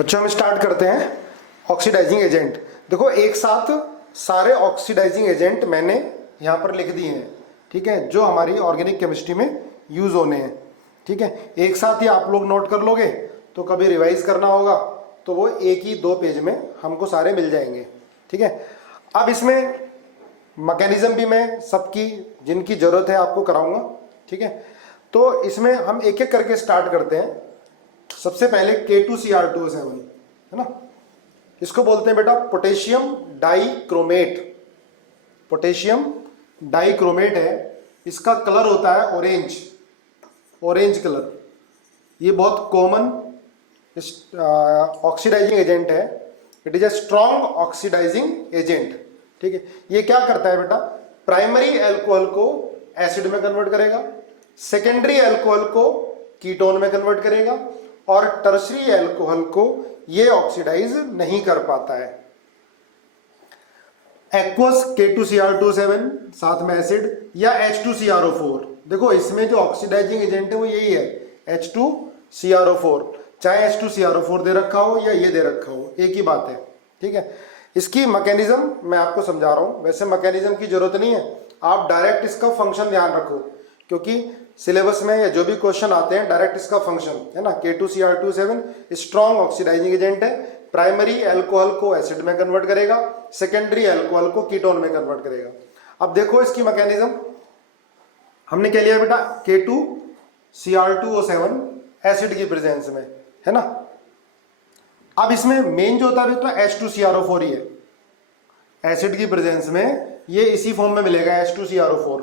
बच्चों हम स्टार्ट करते हैं ऑक्सीडाइजिंग एजेंट। देखो एक साथ सारे ऑक्सीडाइजिंग एजेंट मैंने यहाँ पर लिख दिए हैं, ठीक है, जो हमारी ऑर्गेनिक केमिस्ट्री में यूज होने हैं। ठीक है, एक साथ ही आप लोग नोट कर लोगे तो कभी रिवाइज करना होगा तो वो एक ही दो पेज में हमको सारे मिल जाएंगे। ठीक है, अब इसमें मैकेनिज्म भी मैं सबकी जिनकी जरूरत है आपको कराऊंगा। ठीक है, तो इसमें हम एक एक करके स्टार्ट करते हैं। सबसे पहले K2Cr2O7 है ना, इसको बोलते हैं बेटा पोटेशियम डाइक्रोमेट। पोटेशियम डाइक्रोमेट है, इसका कलर होता है ऑरेंज, ऑरेंज कलर। ये बहुत कॉमन ऑक्सीडाइजिंग एजेंट है। It is a strong oxidising agent. ठीक है, ये क्या करता है बेटा, प्राइमरी अल्कोहल को एसिड में कन्वर्ट करेगा, सेकेंडरी अल्कोहल को कीटोन में कन्वर्ट करेगा, और टर्शरी अल्कोहल को ये ऑक्सीडाइज नहीं कर पाता है। एक्वस K2Cr2O7 साथ में एसिड या H2CrO4। देखो इसमें जो ऑक्सीडाइजिंग एजेंट है वो यही है, H2CrO4। चाहे H2CrO4 दे रखा हो या ये दे रखा हो, एक ही बात है। ठीक है, इसकी मैकेनिज्म मैं आपको समझा रहा हूं। वैसे मैकेनिज्म की जरूरत नहीं है, आप डायरेक्ट इसका फंक्शन ध्यान रखो, क्योंकि सिलेबस में या जो भी क्वेश्चन आते हैं डायरेक्ट इसका फंक्शन है ना। K2Cr2O7 स्ट्रॉन्ग ऑक्सीडाइजिंग एजेंट है, प्राइमरी अल्कोहल को एसिड में कन्वर्ट करेगा, सेकेंडरी अल्कोहल को कीटोन में कन्वर्ट करेगा। अब देखो इसकी मैकेनिज्म हमने क्या लिया बेटा, K2Cr2O7 एसिड की प्रेजेंस में है ना। अब इसमें मेन जो होता है बेटा H2CrO4 ही है। एसिड की प्रेजेंस में ये इसी फॉर्म में मिलेगा H2CrO4।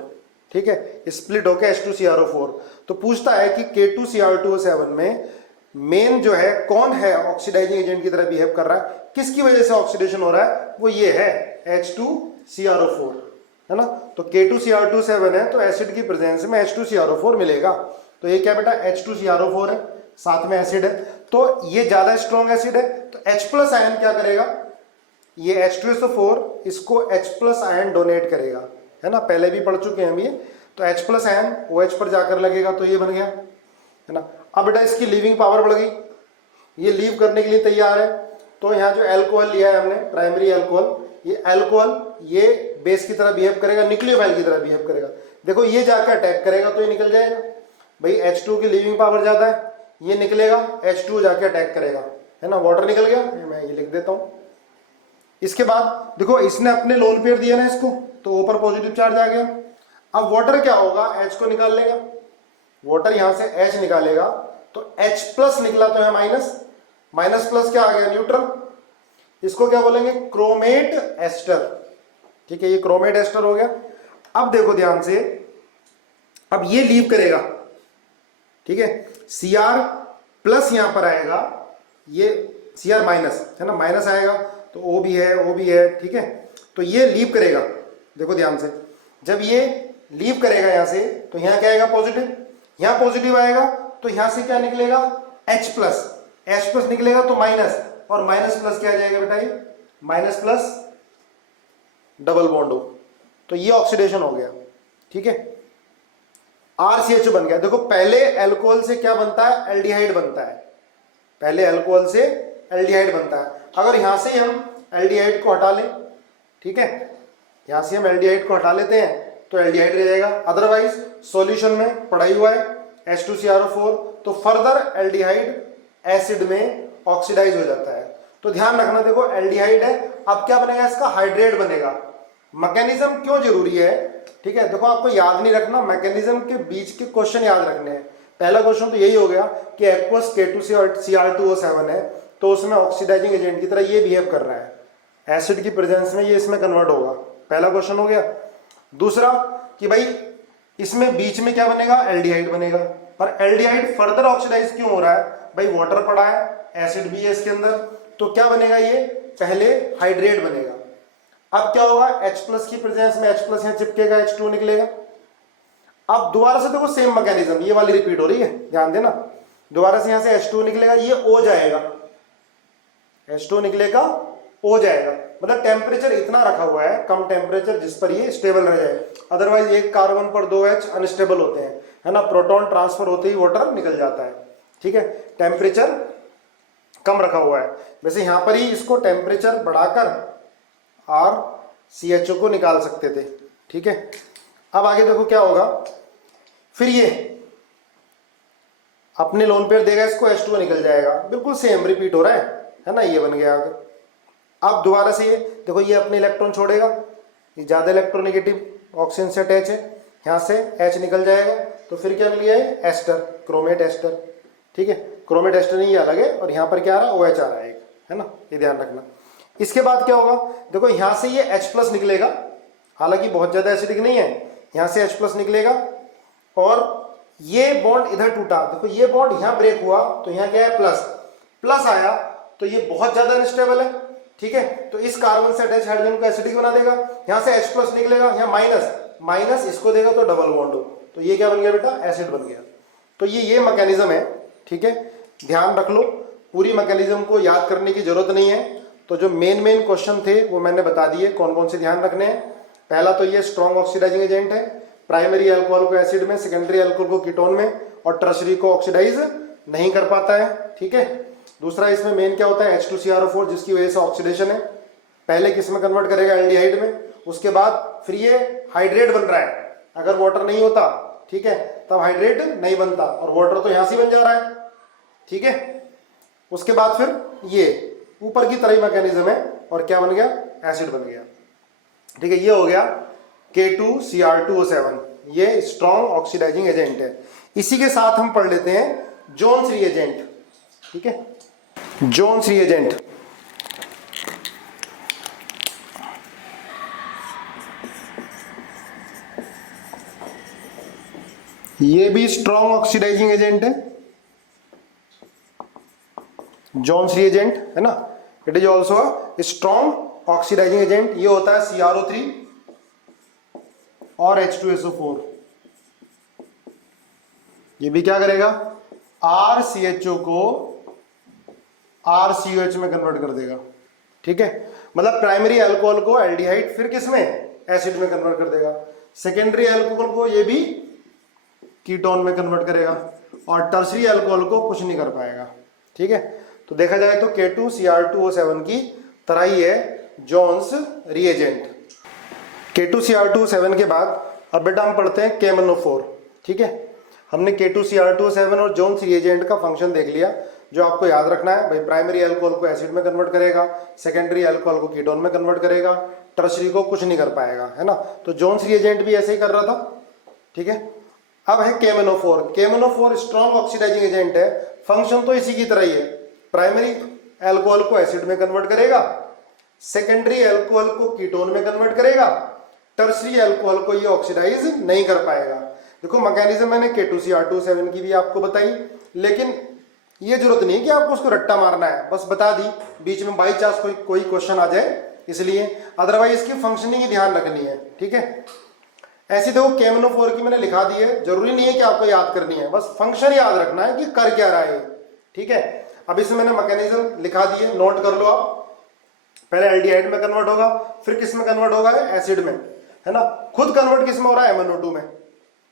ठीक है, स्प्लिट होकर H2CrO4। तो पूछता है कि K2Cr2O7 में मेन जो है कौन है ऑक्सीडाइजिंग एजेंट की तरह बिहेव कर रहा है, किसकी वजह से ऑक्सीडेशन हो रहा है, वो ये है H2CrO4 है ना। तो K2Cr2O7 है तो एसिड की प्रेजेंस में H2CrO4 मिलेगा। तो ये क्या बेटा H2CrO4 है, साथ में एसिड है, तो ये ज्यादा स्ट्रॉन्ग एसिड है। तो H प्लस आयन क्या करेगा, ये H2SO4 इसको H प्लस आयन डोनेट करेगा, है ना, पहले भी पढ़ चुके हैं हम ये। तो H प्लस आयन OH पर जाकर लगेगा तो ये बन गया, है ना। अब बेटा इसकी लीविंग पावर बढ़ गई, ये लीव करने के लिए तैयार है। तो यहाँ जो अल्कोहल लिया है हमने, प्राइमरी अल्कोहल, ये अल्कोहल ये बेस की तरह बिहेव करेगा, न्यूक्लियोफाइल की तरह बिहेव करेगा। देखो ये जाकर अटैक करेगा तो ये निकल जाएगा, भाई H2 की लीविंग पावर ज्यादा है, ये निकलेगा, H2 जाके अटैक करेगा, है ना, वाटर निकल गया, मैं ये लिख देता हूं। इसके बाद देखो इसने अपने लोन पेयर दिया ना इसको, तो ऊपर पॉजिटिव चार्ज आ गया। अब वाटर क्या होगा, H को निकाल लेगा, वाटर यहां से H निकालेगा तो H प्लस निकला तो है माइनस, माइनस प्लस क्या आ गया न्यूट्रल। इसको क्या बोलेंगे, क्रोमेट एस्टर। ठीक है, ये क्रोमेट एस्टर हो गया। अब देखो ध्यान से, अब ये लीव करेगा, ठीक है, Cr प्लस यहां पर आएगा, ये Cr माइनस है ना, माइनस आएगा तो O भी है, O भी है। ठीक है, तो ये लीव करेगा, देखो ध्यान से, जब ये लीव करेगा यहां से तो यहां क्या आएगा पॉजिटिव, यहां पॉजिटिव आएगा तो यहां से क्या निकलेगा H प्लस, H प्लस निकलेगा तो माइनस, और माइनस प्लस क्या आ जाएगा बेटा, ये माइनस प्लस डबल बॉन्ड हो, तो ये ऑक्सीडेशन हो गया। ठीक है, RCH बन गया। देखो पहले अल्कोहल से क्या बनता है, एल्डिहाइड बनता है, पहले अल्कोहल से एल्डिहाइड बनता है। अगर यहां से हम एल्डिहाइड को हटा लें, ठीक है, यहां से हम एल्डिहाइड को हटा लेते हैं तो एल्डिहाइड रह जाएगा। अदरवाइज सॉल्यूशन में पढ़ा ही हुआ है H2CrO4, तो फर्दर एल्डिहाइड एसिड में ऑक्सीडाइज हो जाता है। तो ध्यान रखना, देखो एल्डिहाइड है, अब क्या बनेगा, इसका हाइड्रेट बनेगा। मैकेनिज्म क्यों जरूरी है, ठीक है, देखो आपको याद नहीं रखना, मैकेनिज्म के बीच के क्वेश्चन याद रखने हैं। पहला क्वेश्चन तो यही हो गया कि एक्वस K2Cr2O7 है तो उसमें ऑक्सीडाइजिंग एजेंट की तरह ये बिहेव कर रहा है, एसिड की प्रेजेंस में ये इसमें कन्वर्ट होगा, पहला क्वेश्चन हो गया। दूसरा कि भाई इसमें बीच में क्या बनेगा, एल्डिहाइड बनेगा, और एल्डिहाइड फर्दर ऑक्सीडाइज क्यों हो रहा है, भाई वाटर पड़ा है, एसिड भी है इसके अंदर, तो क्या बनेगा, ये पहले हाइड्रेट बनेगा। अब क्या होगा, H प्लस की प्रेजेंस में H प्लस यहां चिपकेगा, H2 निकलेगा। अब दोबारा से देखो सेम मैकेनिज्म, ये वाली रिपीट हो रही है, ध्यान देना, दोबारा से यहां से H2 निकलेगा, ये O जाएगा, H2 निकलेगा, O जाएगा, मतलब टेम्परेचर इतना रखा हुआ है, कम टेम्परेचर जिस पर ये स्टेबल रह जाए। अदरवाइज एक कार्बन पर 2 H अनस्टेबल होते हैं, है ना, प्रोटॉन ट्रांसफर होते ही वाटर निकल जाता है। ठीक है, टेम्परेचर कम रखा हुआ है। वैसे यहाँ पर ही इसको टेम्परेचर बढ़ाकर और CHO को निकाल सकते थे, ठीक है। अब आगे देखो क्या होगा, फिर ये अपने लोन पेयर देगा इसको, H2O निकल जाएगा, बिल्कुल सेम रिपीट हो रहा है ना, ये बन गया आगे। अब दोबारा से ये देखो, ये अपने इलेक्ट्रॉन छोड़ेगा, ये ज़्यादा इलेक्ट्रोनेगेटिव ऑक्सीजन से अटैच है, यहाँ से H निकल जाएगा, तो फिर क्या मिल गया है, एस्टर, क्रोमेट एस्टर, ठीक है। क्रोमेट एस्टर नहीं, ये अलग है, और यहाँ पर क्या आ रहा है, OH आ रहा है एक, है ना, ये ध्यान रखना। इसके बाद क्या होगा, देखो यहाँ से ये H+ निकलेगा, हालांकि बहुत ज़्यादा एसिडिक नहीं है, यहाँ से H+ निकलेगा, और ये बॉन्ड इधर टूटा, देखो ये बॉन्ड यहाँ ब्रेक हुआ, तो यहाँ क्या है, प्लस, प्लस आया, तो ये बहुत ज़्यादा अनस्टेबल है, ठीक है। तो इस कार्बन से अटैच हाइड्रोजन को एसिडिक बना देगा, यहाँ से H+ निकलेगा, यहाँ माइनस, माइनस इसको देगा तो डबल बॉन्ड हो, तो ये क्या बन गया बेटा, एसिड बन गया। तो ये मैकेनिज्म है, ठीक है, ध्यान रख लो, पूरी मैकेनिज्म को याद करने की जरूरत नहीं है। तो जो मेन क्वेश्चन थे वो मैंने बता दिए, कौन कौन से ध्यान रखने हैं। पहला तो ये स्ट्रॉन्ग ऑक्सीडाइजिंग एजेंट है, प्राइमरी अल्कोहल को एसिड में, सेकेंडरी अल्कोहल को कीटोन में, और टर्शरी को ऑक्सीडाइज नहीं कर पाता है, ठीक है। दूसरा इसमें मेन क्या होता है, H2CrO4, जिसकी वजह से ऑक्सीडेशन है, पहले किस में कन्वर्ट करेगा, एल्डिहाइड में, उसके बाद फिर ये हाइड्रेट बन रहा है, अगर वाटर नहीं होता, ठीक है, तब हाइड्रेट नहीं बनता, और वाटर तो यहां से बन जा रहा है, ठीक है। उसके बाद फिर ये ऊपर की तरह मैकेनिज्म है, और क्या बन गया, एसिड बन गया, ठीक है। ये हो गया K2Cr2O7, ये स्ट्रॉन्ग ऑक्सीडाइजिंग एजेंट है। इसी के साथ हम पढ़ लेते हैं जोन्स रिएजेंट, ठीक है। जोन्स रिएजेंट, ये भी स्ट्रॉन्ग ऑक्सीडाइजिंग एजेंट है, जोन्स रिएजेंट, है ना, it is also a strong oxidising agent. ये होता है CrO3 और H2SO4, ये भी क्या करेगा, RCHO को RCOH में कन्वर्ट कर देगा, ठीक है। मतलब प्राइमरी अल्कोहल को एल्डिहाइड, फिर किस में, एसिड में कन्वर्ट कर देगा, सेकेंडरी अल्कोहल को ये भी कीटोन में कन्वर्ट करेगा, और टर्शरी अल्कोहल को कुछ नहीं कर पाएगा, ठीक है। तो देखा जाए तो K2Cr2O7 की तरह ही है जोन्स रिएजेंट। K2Cr2O7 के बाद अब बेटा हम पढ़ते हैं KMnO4, ठीक है। हमने K2Cr2O7 और जोन्स रिएजेंट का फंक्शन देख लिया। जो आपको याद रखना है भाई, प्राइमरी अल्कोहल को एसिड में कन्वर्ट करेगा, सेकेंडरी अल्कोहल को कीटोन में कन्वर्ट करेगा, टर्शरी को कुछ नहीं कर पाएगा, है ना। तो जोन्स रिएजेंट भी ऐसे ही कर रहा था, ठीक है। अब है KMnO4। KMnO4 strong oxidising agent है, फंक्शन तो इसी की तरह ही है, प्राइमरी अल्कोहल को एसिड में कन्वर्ट करेगा, सेकेंडरी अल्कोहल को कीटोन में कन्वर्ट करेगा, टर्शरी अल्कोहल को ये ऑक्सीडाइज नहीं कर पाएगा। देखो मैकेनिज्म मैंने K2Cr2O7 की भी आपको बताई, लेकिन ये जरूरत नहीं कि आपको उसको रट्टा मारना है, बस बता दी, बीच में बाई चांस कोई क्वेश्चन आ जाए इसलिए, अदरवाइज इसकी फंक्शनिंग ही ध्यान रखनी है, ठीक है। ऐसी देखो KMnO4 की मैंने लिखा दी है, जरूरी नहीं है कि आपको याद करनी है, बस फंक्शन याद रखना है कि कर क्या रहा है, ठीक है। अब इसमें मैंने मैकेनिज्म लिखा दी है, नोट कर लो आप। पहले एल्डिहाइड में कन्वर्ट होगा, फिर किस में कन्वर्ट होगा, एसिड में, है ना। खुद कन्वर्ट किस में हो रहा है, MnO2 में।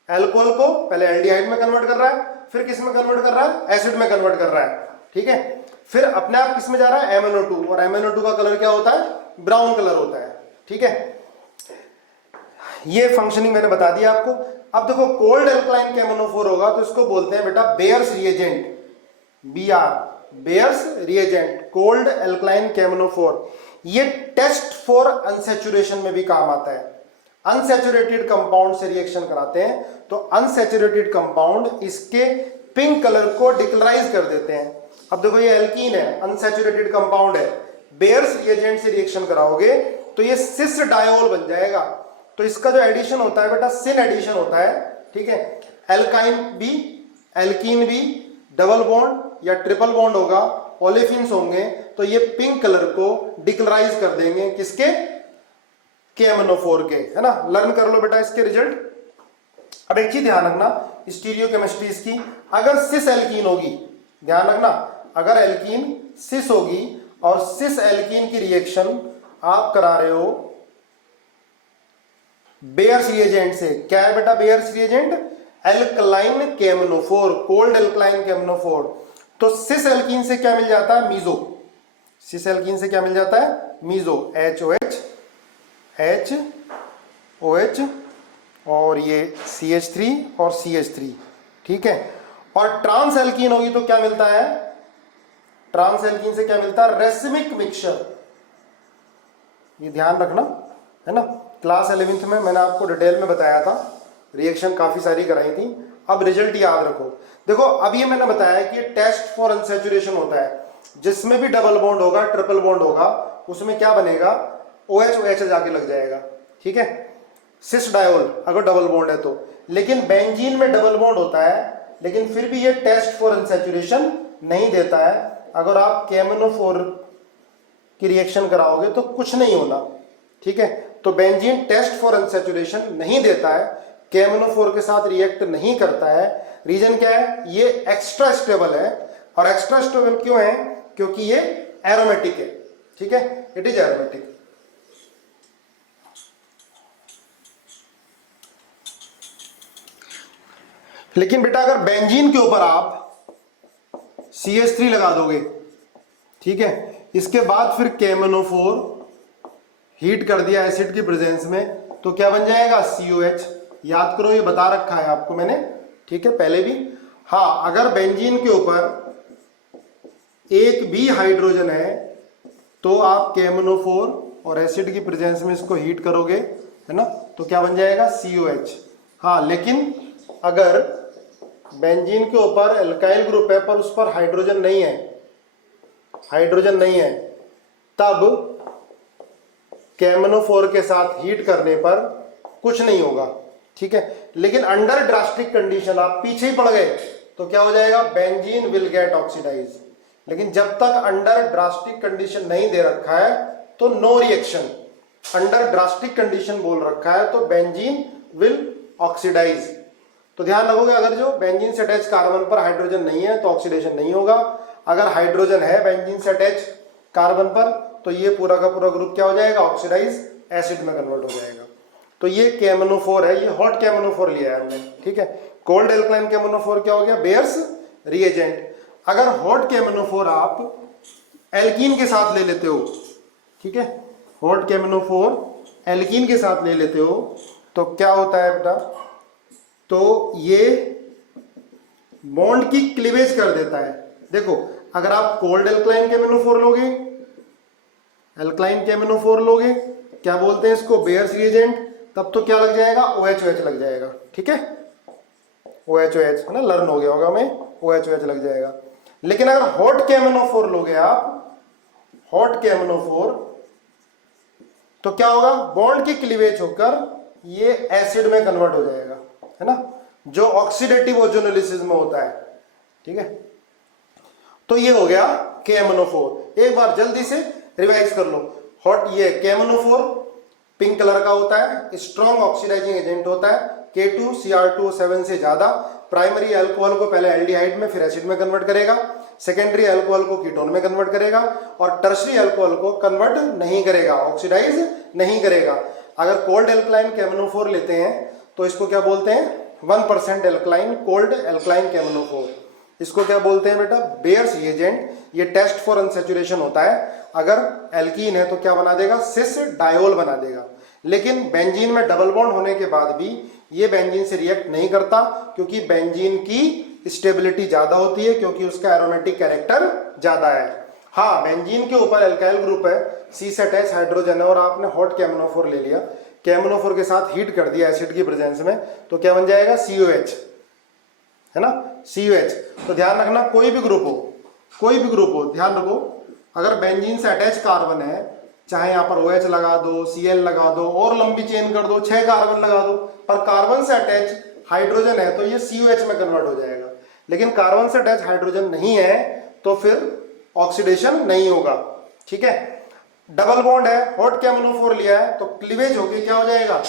अल्कोहल को पहले एल्डिहाइड में कन्वर्ट कर रहा है, फिर किस में कन्वर्ट कर रहा है, एसिड में कन्वर्ट कर रहा है, ठीक है। फिर अपने आप किस में जा रहा है, MnO2, और MnO2 का कलर क्या होता है, ब्राउन कलर होता है, ठीक है। ये फंक्शनिंग मैंने बता दिया आपको। अब देखो कोल्ड एल्कलाइन KMnO4 होगा तो इसको बोलते हैं बेटा bears reagent, BR, bears reagent, cold alkaline KMnO4। ये टेस्ट फॉर अनसैचुरेशन में भी काम आता है, अनसैचुरेटेड कंपाउंड से रिएक्शन कराते हैं तो अनसैचुरेटेड कंपाउंड इसके पिंक कलर को डिकलराइज कर देते हैं। अब देखो ये एल्कीन है, अनसैचुरेटेड कंपाउंड है, बेयर्स रिएजेंट से रिएक्शन कराओगे तो ये सिस डायोल बन जाएगा। तो इसका जो एडिशन होता है बेटा सिन एडिशन होता है, ठीक है। एल्काइन भी, एल्कीन भी, डबल बॉन्ड या ट्रिपल बॉन्ड होगा, ओलेफिन्स होंगे, तो ये पिंक कलर को डिकलराइज कर देंगे किसके, KMnO4 के, है ना। लर्न कर लो बेटा इसके रिजल्ट। अब एक चीज ध्यान रखना स्टीरियोकेमिस्ट्री इसकी, अगर सिस एल्कीन होगी, ध्यान रखना, अगर एल्कीन सिस होगी और सिस एल्कीन की रिएक्शन आप करा रहे हो बेयर्स रिएजेंट से, क्या है बेटा bears reagent, alkaline KMnO4, cold alkaline KMnO4, तो सिस एल्कीन से क्या मिल जाता है, मीजो। सिस एल्कीन से क्या मिल जाता है, मीजो, HOH और ये CH3 और CH3, ठीक है। और ट्रांस एल्कीन होगी तो क्या मिलता है, ट्रांस एल्कीन से क्या मिलता है, रेसिमिक मिक्सचर। ये ध्यान रखना, है ना। क्लास 11th में मैंने आपको डिटेल में बताया था, रिएक्शन काफी सारी कराई थी। अब रिजल्ट याद रखो। देखो अब ये मैंने बताया कि टेस्ट फॉर अनसैचुरेशन होता है, जिसमें भी डबल बॉन्ड होगा, ट्रिपल बॉन्ड होगा, उसमें क्या बनेगा, OH जाके लग जाएगा, ठीक है। सिस डायोल अगर डबल बॉन्ड है तो, लेकिन बेंजीन में डबल बॉन्ड होता है, लेकिन फिर भी ये टेस्ट फॉर अनसैचुरेशन नहीं देता है। अगर आप KMnO4 की रिएक्शन कराओगे तो कुछ नहीं होना, ठीक है। तो बेंजीन टेस्ट फॉर अनसैचुरेशन नहीं देता है, KMnO4 के साथ रिएक्ट नहीं करता है। रीजन क्या है, ये एक्स्ट्रा स्टेबल है। और एक्स्ट्रा स्टेबल क्यों है, क्योंकि ये एरोमेटिक है, ठीक है, इट इज एरोमेटिक। लेकिन बेटा अगर बेंजीन के ऊपर आप CH3 लगा दोगे, ठीक है, इसके बाद फिर KMnO4 हीट कर दिया एसिड की प्रेजेंस में, तो क्या बन जाएगा, COH। याद करो, ये बता रखा है आपको मैंने, ठीक है, पहले भी। हाँ, अगर बेंजीन के ऊपर एक भी हाइड्रोजन है तो आप KMnO4 और एसिड की प्रेजेंस में इसको हीट करोगे, है ना, तो क्या बन जाएगा, COH। हाँ, लेकिन अगर बेंजीन के ऊपर एल्काइल ग्रुप है पर उस पर हाइड्रोजन नहीं है, हाइड्रोजन नहीं है, तब KMnO4 के साथ हीट करने पर कुछ नहीं होगा, ठीक है। लेकिन अंडर ड्रास्टिक कंडीशन आप पीछे ही पड़ गए तो क्या हो जाएगा, बेंजीन विल गेट ऑक्सीडाइज। लेकिन जब तक अंडर ड्रास्टिक कंडीशन नहीं दे रखा है तो no reaction. Under drastic condition बोल रखा है तो बेंजीन विल ऑक्सीडाइज। तो ध्यान रखोगे, अगर जो बेंजीन से अटैच कार्बन पर हाइड्रोजन नहीं है तो ऑक्सीडेशन नहीं होगा। अगर हाइड्रोजन है बेंजीन से अटैच कार्बन पर तो ये पूरा का पूरा ग्रुप क्या हो जाएगा, ऑक्सीडाइज एसिड में कन्वर्ट हो जाएगा। तो ये KMnO4 है, ये हॉट KMnO4 लिया है हमने, ठीक है। कोल्ड एल्कलाइन KMnO4 क्या हो गया, बेयर्स रिएजेंट। अगर हॉट KMnO4 आप एल्कीन के साथ ले लेते हो, ठीक है, हॉट KMnO4 एल्कीन के साथ ले लेते हो तो क्या होता है बेटा, तो ये बॉन्ड की क्लीवेज कर देता है। देखो अगर आप कोल्ड एल्कलाइन KMnO4 लोगे, एल्कलाइन KMnO4 लोगे, क्या बोलते हैं इसको, बेयर्स रिएजेंट, तब तो क्या लग जाएगा, OH लग जाएगा, ठीक है, OH है ना, लर्न हो गया होगा हमें, OH लग जाएगा। लेकिन अगर हॉट KMnO4 लोगे आप, हॉट KMnO4, तो क्या होगा, बॉन्ड की क्लीवेज होकर ये एसिड में कन्वर्ट हो जाएगा, है ना, जो ऑक्सीडेटिव ओजोनोलिसिस में होता है, ठीक है। तो ये हो गया KMnO4। एक बार जल्दी से रिवाइज कर लो। हॉट, ये KMnO4 पिंक कलर का होता है, स्ट्रॉन्ग ऑक्सीडाइजिंग एजेंट होता है, K2Cr2O7 से ज्यादा। प्राइमरी अल्कोहल को पहले एल्डिहाइड में फिर एसिड में कन्वर्ट करेगा, सेकेंडरी अल्कोहल को कीटोन में कन्वर्ट करेगा, और टर्शरी अल्कोहल को कन्वर्ट नहीं करेगा, ऑक्सीडाइज नहीं करेगा। अगर कोल्ड एल्कलाइन KMnO4 लेते हैं तो इसको क्या बोलते हैं, 1% एल्कलाइन कोल्ड एल्कलाइन KMnO4। इसको क्या बोलते हैं बेटा, बेयर्स रिएजेंट। ये टेस्ट फॉर अनसैचुरेशन होता है। अगर एल्कीन है तो क्या बना देगा, सिस डायोल बना देगा। लेकिन बेंजीन में डबल बॉन्ड होने के बाद भी ये बेंजीन से रिएक्ट नहीं करता, क्योंकि बेंजीन की स्टेबिलिटी ज्यादा होती है, क्योंकि उसका एरोमेटिक कैरेक्टर ज्यादा है। हाँ, बेंजीन के ऊपर एल्काइल ग्रुप है, C से अटैच हाइड्रोजन है, और आपने हॉट KMnO4 ले लिया, KMnO4 के साथ हीट कर दिया एसिड की प्रेजेंस में, तो क्या बन जाएगा, COH, है ना, COH। तो ध्यान रखना, कोई भी ग्रुप हो, कोई भी ग्रुप हो, ध्यान रखो, अगर बेंजीन से अटैच कार्बन है, चाहे यहां पर OH लगा दो, Cl लगा दो, और लंबी चेन कर दो, 6 कार्बन लगा दो, पर कार्बन से अटैच हाइड्रोजन है तो ये COH में कन्वर्ट हो जाएगा। लेकिन कार्बन से अटैच हाइड्रोजन नहीं है तो फिर ऑक्सीडेशन नहीं होगा, ठीक है। डबल बॉन्ड है, हॉट KMnO4 लिया है तो क्लीवेज होके क्या हो जाएगा,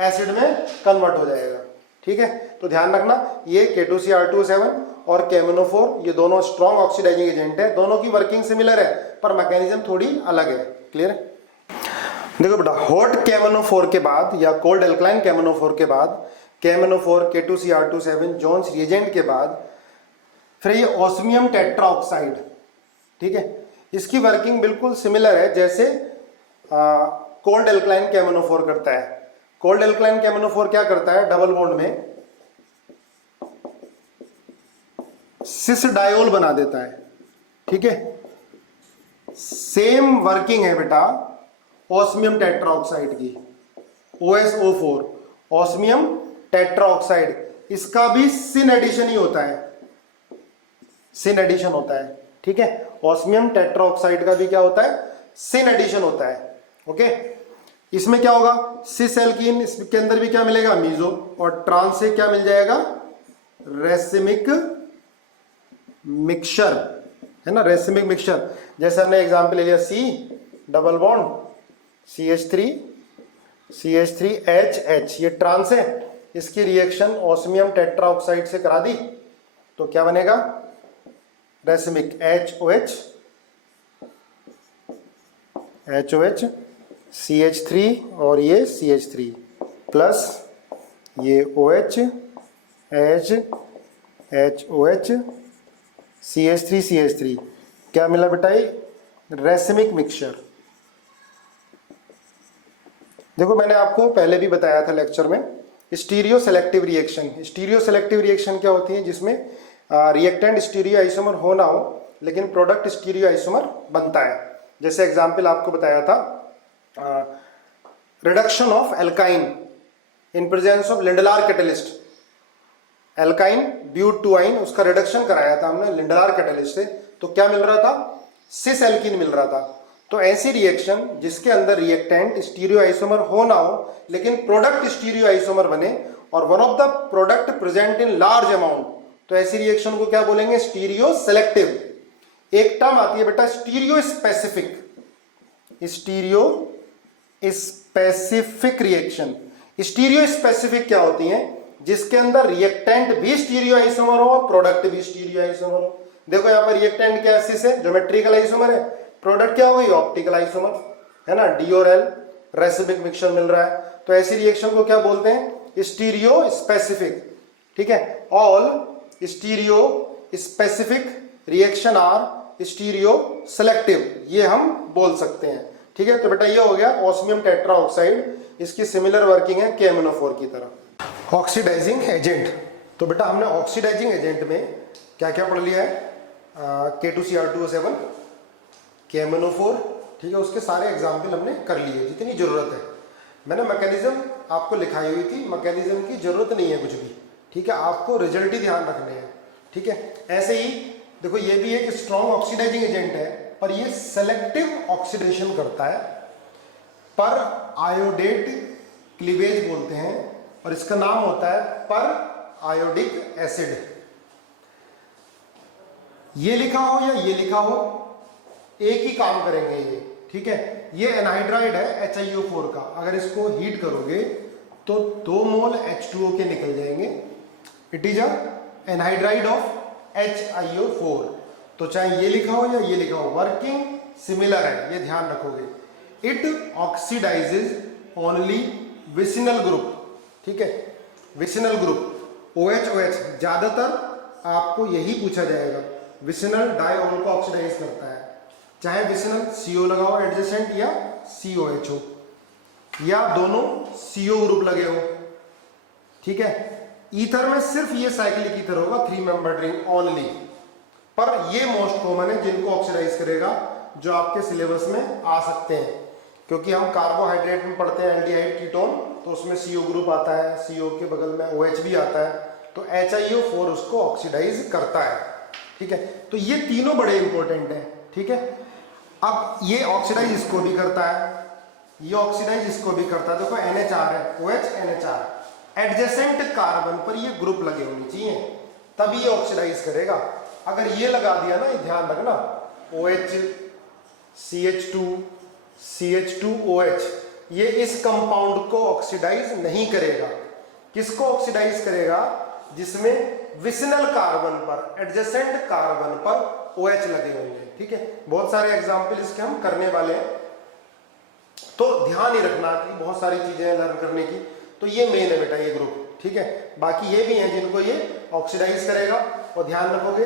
एसिड में कन्वर्ट हो जाएगा, ठीक है। तो ध्यान रखना, ये K2Cr2O7 और KMnO4 ये दोनों स्ट्रॉन्ग ऑक्सीडाइजिंग एजेंट है, दोनों की वर्किंग सिमिलर है पर मैकेनिज्म थोड़ी अलग है। क्लियर है? देखो बेटा, हॉट KMnO4 के बाद या कोल्ड एल्कलाइन KMnO4 के बाद KMnO4 K2Cr2O7 जोन्स रिएजेंट के बाद फिर ये ऑस्मियम टेट्राऑक्साइड, ठीक है, इसकी वर्किंग बिल्कुल सिमिलर है जैसे कोल्ड एल्कलाइन KMnO4 करता है। कोल्ड एल्कलाइन KMnO4 क्या करता है, डबल बॉन्ड में सिस डायोल बना देता है, ठीक है। सेम वर्किंग है बेटा ऑस्मियम टेट्राऑक्साइड की, OSO4 ऑस्मियम टेट्राऑक्साइड, इसका भी सिन एडिशन ही होता है, सिन एडिशन होता है, ठीक है। ऑस्मियम टेट्राऑक्साइड का भी क्या होता है, सिन एडिशन होता है, ओके। इसमें क्या होगा, सिस एल्कीन, इसके अंदर भी क्या मिलेगा, मीजो, और ट्रांस से क्या मिल जाएगा, रेसिमिक मिक्सचर, है ना, रेसिमिक मिक्सचर। जैसे हमने एग्जांपल ले लिया C डबल बॉन्ड CH3HH, ये ट्रांस है, इसकी रिएक्शन ऑस्मियम टेट्राऑक्साइड से करा दी तो क्या बनेगा, रेसिमिक HOH CH3 और ये CH3 प्लस ये OH HOH CH3 क्या मिला बेटा, ये रेसिमिक मिक्सचर। देखो मैंने आपको पहले भी बताया था लेक्चर में, stereo selective reaction. Stereo selective reaction क्या होती है, जिसमें रिएक्टेंट स्टीरियो आइसोमर हो ना हो लेकिन प्रोडक्ट स्टीरियो आइसोमर बनता है। जैसे एग्जांपल आपको बताया था, reduction of alkyne in presence of Lindlar catalyst, alkyne but two yne, उसका रिडक्शन कराया था हमने लिंडलार कैटलिस्ट से, तो क्या मिल रहा था, सिस एल्कीन मिल रहा था। तो ऐसी रिएक्शन जिसके अंदर रिएक्टेंट स्टीरियो आइसोमर हो ना हो लेकिन प्रोडक्ट स्टीरियो आइसोमर बने और one of the product present in large amount, तो ऐसी रिएक्शन को क्या बोलेंगे, स्टीरियो सेलेक्टिव। एक टर्म आती है बेटा stereo specific, stereo specific reaction. Stereo specific क्या होती है, जिसके अंदर रिएक्टेंट भी स्टीरियो आइसोमर हो और प्रोडक्ट भी स्टीरियो आइसोमर हो। देखो यहाँ पर रिएक्टेंट क्या है, से ज्योमेट्रिकल आइसोमर है, प्रोडक्ट क्या होगी, ऑप्टिकल आइसोमर, है ना, D और L, रेसिमिक मिक्सचर मिल रहा है। तो ऐसी रिएक्शन को क्या बोलते हैं, स्टीरियो स्पेसिफिक, ठीक है। All stereospecific reaction are stereoselective, ये हम बोल सकते हैं, ठीक है। तो बेटा ये हो गया ऑस्मियम टेट्राऑक्साइड, इसकी सिमिलर वर्किंग है KMnO4 की तरह। ऑक्सीडाइजिंग एजेंट, तो बेटा हमने ऑक्सीडाइजिंग एजेंट में क्या क्या पढ़ लिया है, K2Cr2O7, KMnO4, ठीक है, उसके सारे एग्जाम्पल हमने कर लिए जितनी जरूरत है। मैंने मैकेनिज्म आपको लिखाई हुई थी, मैकेनिज्म की जरूरत नहीं है कुछ भी, ठीक है, आपको रिजल्ट ही ध्यान रखने हैं, ठीक है। ऐसे ही देखो ये भी एक स्ट्रॉन्ग ऑक्सीडाइजिंग एजेंट है, पर ये सेलेक्टिव ऑक्सीडेशन करता है, पर आयोडेट क्लीवेज बोलते हैं, और इसका नाम होता है पर आयोडिक एसिड। ये लिखा हो या ये लिखा हो, एक ही काम करेंगे ये, ठीक है। ये एनहाइड्राइड है HiO4 का, अगर इसको हीट करोगे तो 2 मोल H2O के निकल जाएंगे। It is a anhydride of HiO4। तो चाहे ये लिखा हो या ये लिखा हो, वर्किंग सिमिलर है, ये ध्यान रखोगे। It oxidises only vicinal group, ठीक है, विसिनल ग्रुप OH ज्यादातर आपको यही पूछा जाएगा, विसिनल डाइऑल को ऑक्सीडाइज करता है, चाहे विसिनल CO लगा हो एडजेसेंट या COH हो, या दोनों CO ग्रुप लगे हो, ठीक है। ईथर में सिर्फ ये साइक्लिक ईथर होगा, 3 मेंबर्ड रिंग ओनली, पर ये मोस्ट कॉमन है जिनको ऑक्सीडाइज करेगा, जो आपके सिलेबस में आ सकते हैं, क्योंकि हम कार्बोहाइड्रेट में पढ़ते हैं एल्डिहाइड कीटोन, तो उसमें CO ग्रुप आता है, CO के बगल में OH भी आता है, तो HiO4 उसको ऑक्सीडाइज करता है, ठीक है। तो ये तीनों बड़े इंपॉर्टेंट हैं, ठीक है। अब ये ऑक्सीडाइज इसको भी करता है, ये ऑक्सीडाइज इसको भी करता है। देखो NHR है, OH NHR, एडजेसेंट कार्बन पर ये ग्रुप लगे होने चाहिए, तभी ये ऑक्सीडाइज करेगा। अगर ये लगा दिया ना, ये ध्यान रखना, OH CH2OH, ये इस कंपाउंड को ऑक्सीडाइज नहीं करेगा। किसको ऑक्सीडाइज करेगा, जिसमें विसिनल कार्बन पर, एडजेसेंट कार्बन पर OH लगे होंगे, ठीक है। बहुत सारे एग्जाम्पल इसके हम करने वाले हैं, तो ध्यान ही रखना कि बहुत सारी चीजें लर्न करने की। तो ये मेन है बेटा ये ग्रुप, ठीक है। बाकी ये भी हैं जिनको ये ऑक्सीडाइज करेगा, और ध्यान रखोगे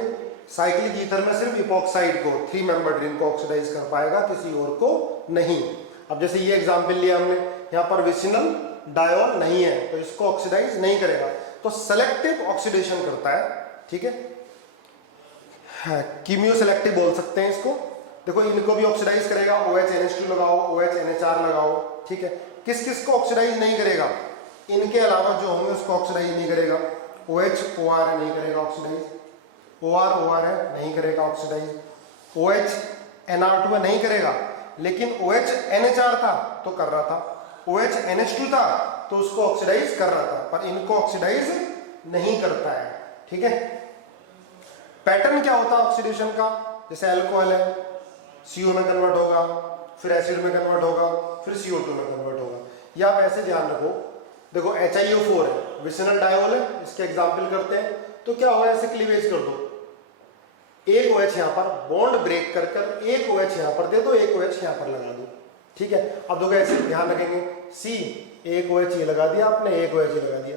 साइक्लिक ईथर में सिर्फ इपॉक्साइड को 3 मेंबर्ड रिंग को ऑक्सीडाइज कर पाएगा, किसी और को नहीं। अब जैसे ये एग्जांपल लिया हमने, यहाँ पर विसिनल डायोल नहीं है तो इसको ऑक्सीडाइज नहीं करेगा, तो सेलेक्टिव ऑक्सीडेशन करता है, ठीक है, कीमियो सेलेक्टिव बोल सकते हैं इसको। देखो इनको भी ऑक्सीडाइज करेगा, OH NH2 लगाओ, OH NHR लगाओ, ठीक है। किस किस को ऑक्सीडाइज नहीं करेगा, इनके अलावा जो होंगे उसको ऑक्सीडाइज नहीं करेगा। OH OR नहीं करेगा ऑक्सीडाइज, OR OR है नहीं करेगा ऑक्सीडाइज, OH NR2 नहीं करेगा, लेकिन OH NHR था तो कर रहा था, OH NH2 था तो उसको ऑक्सीडाइज कर रहा था, पर इनको ऑक्सीडाइज नहीं करता है, ठीक है। पैटर्न क्या होता है ऑक्सीडेशन का, जैसे अल्कोहल है CO में कन्वर्ट होगा, फिर एसिड में कन्वर्ट होगा, फिर CO2 में कन्वर्ट होगा। या आप ऐसे ध्यान रखो, देखो HiO4 है, विसिनल डायोल है, इसके एग्जाम्पल करते हैं, तो क्या होगा, ऐसे क्लीवेज कर दो, एक OH यहाँ पर बॉन्ड ब्रेक कर कर एक OH यहाँ पर दे दो, एक OH यहाँ पर लगा दो, ठीक है। अब देखो ऐसे ध्यान रखेंगे, C एक OH ये लगा दिया आपने, एक OH ये लगा दिया,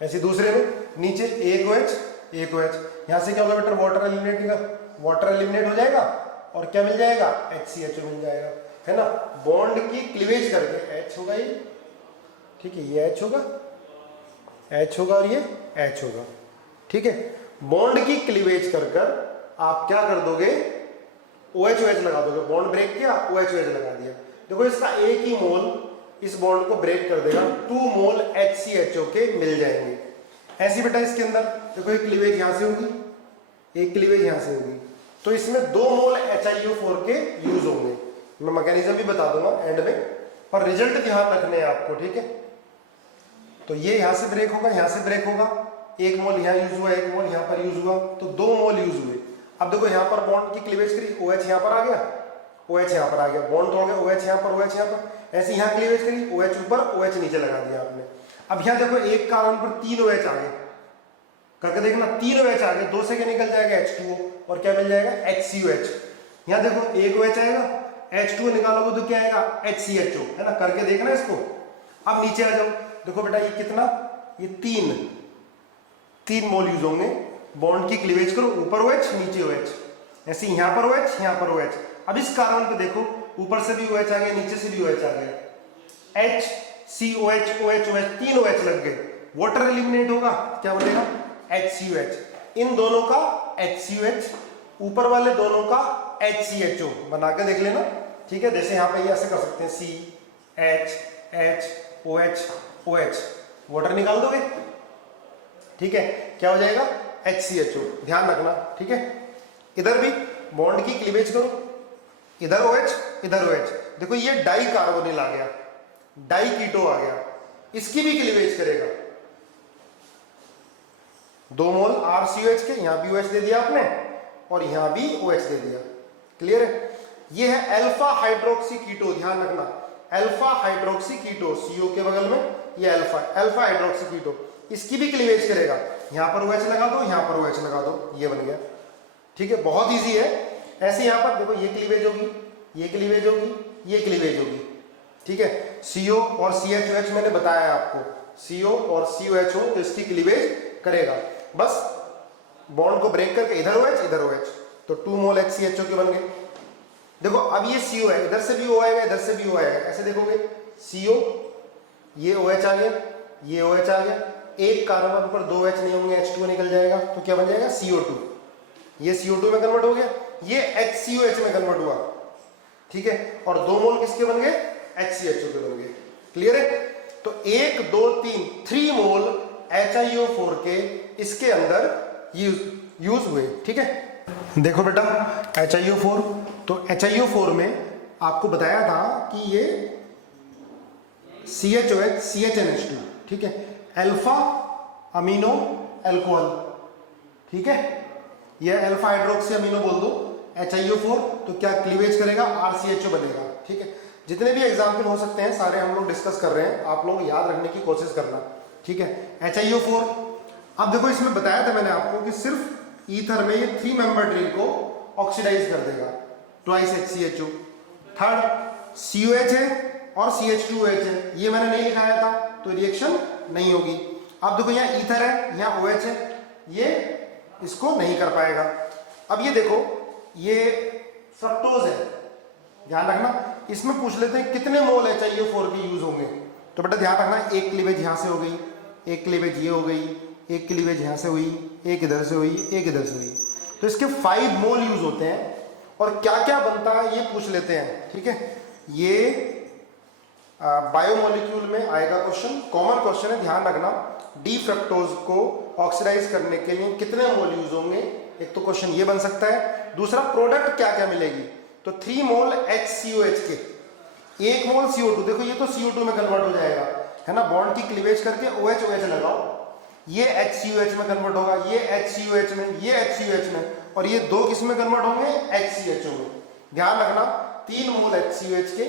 ऐसे दूसरे में नीचे एक OH एक OH, यहाँ से क्या होगा बेटा, वाटर एलिमिनेट हो जाएगा और क्या मिल जाएगा, HCHO मिल जाएगा, है ना। बॉन्ड की क्लीवेज करके H होगा ये, ठीक है, ये H होगा, H होगा और ये H होगा, ठीक है। बॉन्ड की क्लीवेज कर कर आप क्या कर दोगे, OH OH लगा दोगे, बॉन्ड ब्रेक किया, OH OH लगा दिया। देखो इसका एक ही मोल इस बॉन्ड को ब्रेक कर देगा, 2 मोल HCHO के मिल जाएंगे। ऐसी बेटा इसके अंदर देखो एक क्लीवेज यहां से होगी, एक क्लीवेज यहां से होगी, तो इसमें 2 मोल HiO4 के यूज होंगे। मैं मैकेनिज्म भी बता दूंगा एंड में, पर रिजल्ट ध्यान रखने हैं आपको, ठीक है। तो ये यहां से ब्रेक होगा, यहां से ब्रेक होगा, एक मोल यहां यूज हुआ, एक मोल यहां पर यूज हुआ, तो 2 मोल यूज हुए। अब देखो यहां पर बॉन्ड की क्लीवेज करी, OH यहां पर आ गया, OH यहां पर आ गया, बॉन्ड तोड़ गया, OH यहां पर, OH यहां पर, ऐसे यहां क्लीवेज करी, OH ऊपर OH नीचे लगा दिया आपने। अब यहां देखो एक कार्बन पर 3 OH आ गए, करके देखना 3 OH आ गए, 2 से क्या निकल जाएगा H2O और क्या मिल जाएगा HCOH। यहाँ देखो एक OH आएगा, H2O निकालोगे तो क्या आएगा HCHO, है ना, करके देखना इसको। अब नीचे आ जाओ, देखो बेटा ये कितना, ये 3 मोल यूज होंगे, बॉन्ड की क्लीवेज करो, ऊपर OH नीचे OH, ऐसे यहाँ पर OH यहाँ पर OH। अब इस कार्बन पे देखो ऊपर से भी OH आ गया, नीचे से भी OH आ गया, HCOH OH OH 3 OH लग गए, वाटर एलिमिनेट होगा, क्या बनेगा HCOH, इन दोनों का HCOH, ऊपर वाले दोनों का HCHO, बना के देख लेना, ठीक है। जैसे यहाँ पे ऐसे कर सकते हैं, CH OH, वाटर निकाल दोगे, ठीक है, क्या हो जाएगा HCHO, ध्यान रखना, ठीक है। इधर भी बॉन्ड की क्लीवेज करो, इधर OH इधर OH, देखो ये डाई कार्बोनिल आ गया, डाई कीटो आ गया, इसकी भी क्लीवेज करेगा, 2 मोल RCOH के, यहां भी OH दे दिया आपने और यहां भी OH दे दिया, क्लियर है। ये है अल्फा हाइड्रोक्सी कीटो, ध्यान रखना, अल्फा हाइड्रोक्सी कीटो, CO के बगल में ये अल्फा हाइड्रोक्सी कीटो, इसकी भी क्लीवेज करेगा, यहां पर OH लगा दो, यहां पर OH लगा दो, ये बन गया, ठीक है, बहुत इजी है। ऐसे यहां पर देखो ये क्लीवेज होगी, ये क्लीवेज होगी, ये क्लीवेज होगी, ठीक है। CO और CHOH मैंने बताया आपको, CO और COH हो तो इसकी क्लीवेज करेगा, बस बॉन्ड को ब्रेक करके इधर OH इधर OH, तो 2 मोल HCHO के बन गए। देखो अब ये CO है, इधर से भी O आएगा, इधर से भी O आएगा, ऐसे देखोगे CO, ये OH आ गया, ये OH आ गया, एक कार्बन पर 2 H नहीं होंगे, H2O निकल जाएगा, तो क्या बन जाएगा CO2, ये CO2 में कन्वर्ट हो गया, ये HCOH में कन्वर्ट हुआ, ठीक है, और 2 मोल किसके बन गए HCHO के बन गए, क्लियर है। तो 1 2 3 मोल HiO4 के इसके अंदर यूज हुए, ठीक है। देखो बेटा HiO4, तो HiO4 में आपको बताया था कि ये CHOH CHNH2, ठीक है, अल्फा अमीनो अल्कोहल, ठीक है, ये अल्फा हाइड्रोक्सी अमीनो बोल दो, HiO4, तो क्या क्लीवेज करेगा RCHO बनेगा, ठीक है। जितने भी एग्जाम्पल हो सकते हैं सारे हम लोग डिस्कस कर रहे हैं, आप लोग याद रखने की कोशिश करना, ठीक है। HiO4, अब देखो इसमें बताया था मैंने आपको कि सिर्फ ईथर में ये 3 मेंबर्ड रिंग को ऑक्सीडाइज कर देगा, ट्वाइस HCHO, थर्ड COH है और CH2OH है, ये मैंने नहीं लिखाया था तो रिएक्शन नहीं होगी। अब देखो यहाँ ईथर है, यहाँ OH है, ये इसको नहीं कर पाएगा। अब ये देखो, ये फ्रक्टोज है, ध्यान रखना। इसमें पूछ लेते हैं कितने मोल HiO4 के यूज होंगे। तो बेटा ध्यान रखना, एक क्लीवेज यहाँ से हो गई, एक क्लीवेज ये हो गई, एक क्लीवेज यहाँ से हुई, एक इधर से हुई, एक इधर से हुई। तो इसके 5 मोल यूज होते हैं। और क्या क्या बनता है ये पूछ लेते हैं, ठीक है। ये बायोमोलिक्यूल में आएगा क्वेश्चन, कॉमन क्वेश्चन है, ध्यान रखना। डी फ्रक्टोज को ऑक्सीडाइज करने के लिए कितने मोल यूज होंगे, एक तो क्वेश्चन ये बन सकता है। दूसरा, प्रोडक्ट क्या क्या मिलेगी, तो 3 मोल HCOH के, 1 मोल CO2, देखो ये तो CO2 में कन्वर्ट हो जाएगा, है ना। बॉन्ड की क्लीवेज करके OH लगाओ, ये HCOH में कन्वर्ट होगा, ये HCOH में, ये HCOH में, और ये 2 किस में कन्वर्ट होंगे, HCHO में। ध्यान रखना, 3 मोल HCOH के,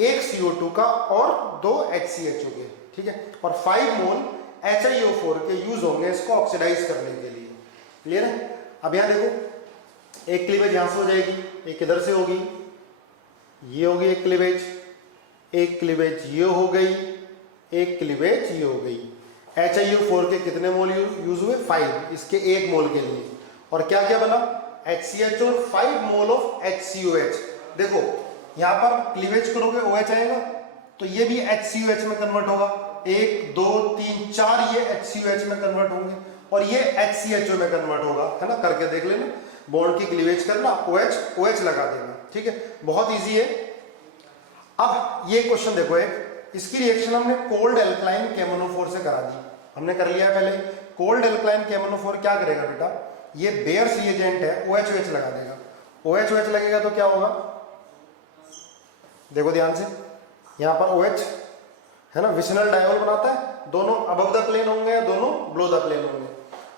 1 CO2 का और 2 HCHO के, ठीक है। और 5 मोल HiO4 के यूज होंगे इसको ऑक्सीडाइज करने के लिए। क्लियर है। अब यहां देखो, एक क्लीवेज यहां से हो जाएगी, एक इधर से होगी, ये होगी एक क्लीवेज, एक क्लीवेज ये हो गई, एक क्लीवेज ये हो गई। HiO4 के कितने मोल यूज हुए, 5, इसके 1 मोल के लिए। और क्या क्या बना, HCH और 5 मोल ऑफ HCOH। देखो यहां पर क्लीवेज करोगे OH आएगा, तो ये भी HCOH में कन्वर्ट होगा, 1 2 3 4 ये HCOH में कन्वर्ट होंगे, और ये HCHO में कन्वर्ट होगा, है ना। करके देख लेना, बॉन्ड की क्लीवेज करना, OH लगा देना, ठीक है। बहुत इजी है। अब ये क्वेश्चन देखो, एक इसकी रिएक्शन हमने कोल्ड एल्कलाइन KMnO4 से करा दी, हमने कर लिया है पहले। कोल्ड एल्कलाइन KMnO4 क्या करेगा बेटा, ये बेयर्स रिएजेंट है, OH लगा देगा। OH लगेगा तो क्या होगा, देखो ध्यान से, यहां पर OH है ना, विसिनल डायोल बनाता है, दोनों अबव द प्लेन होंगे, दोनों बिलो द प्लेन होंगे।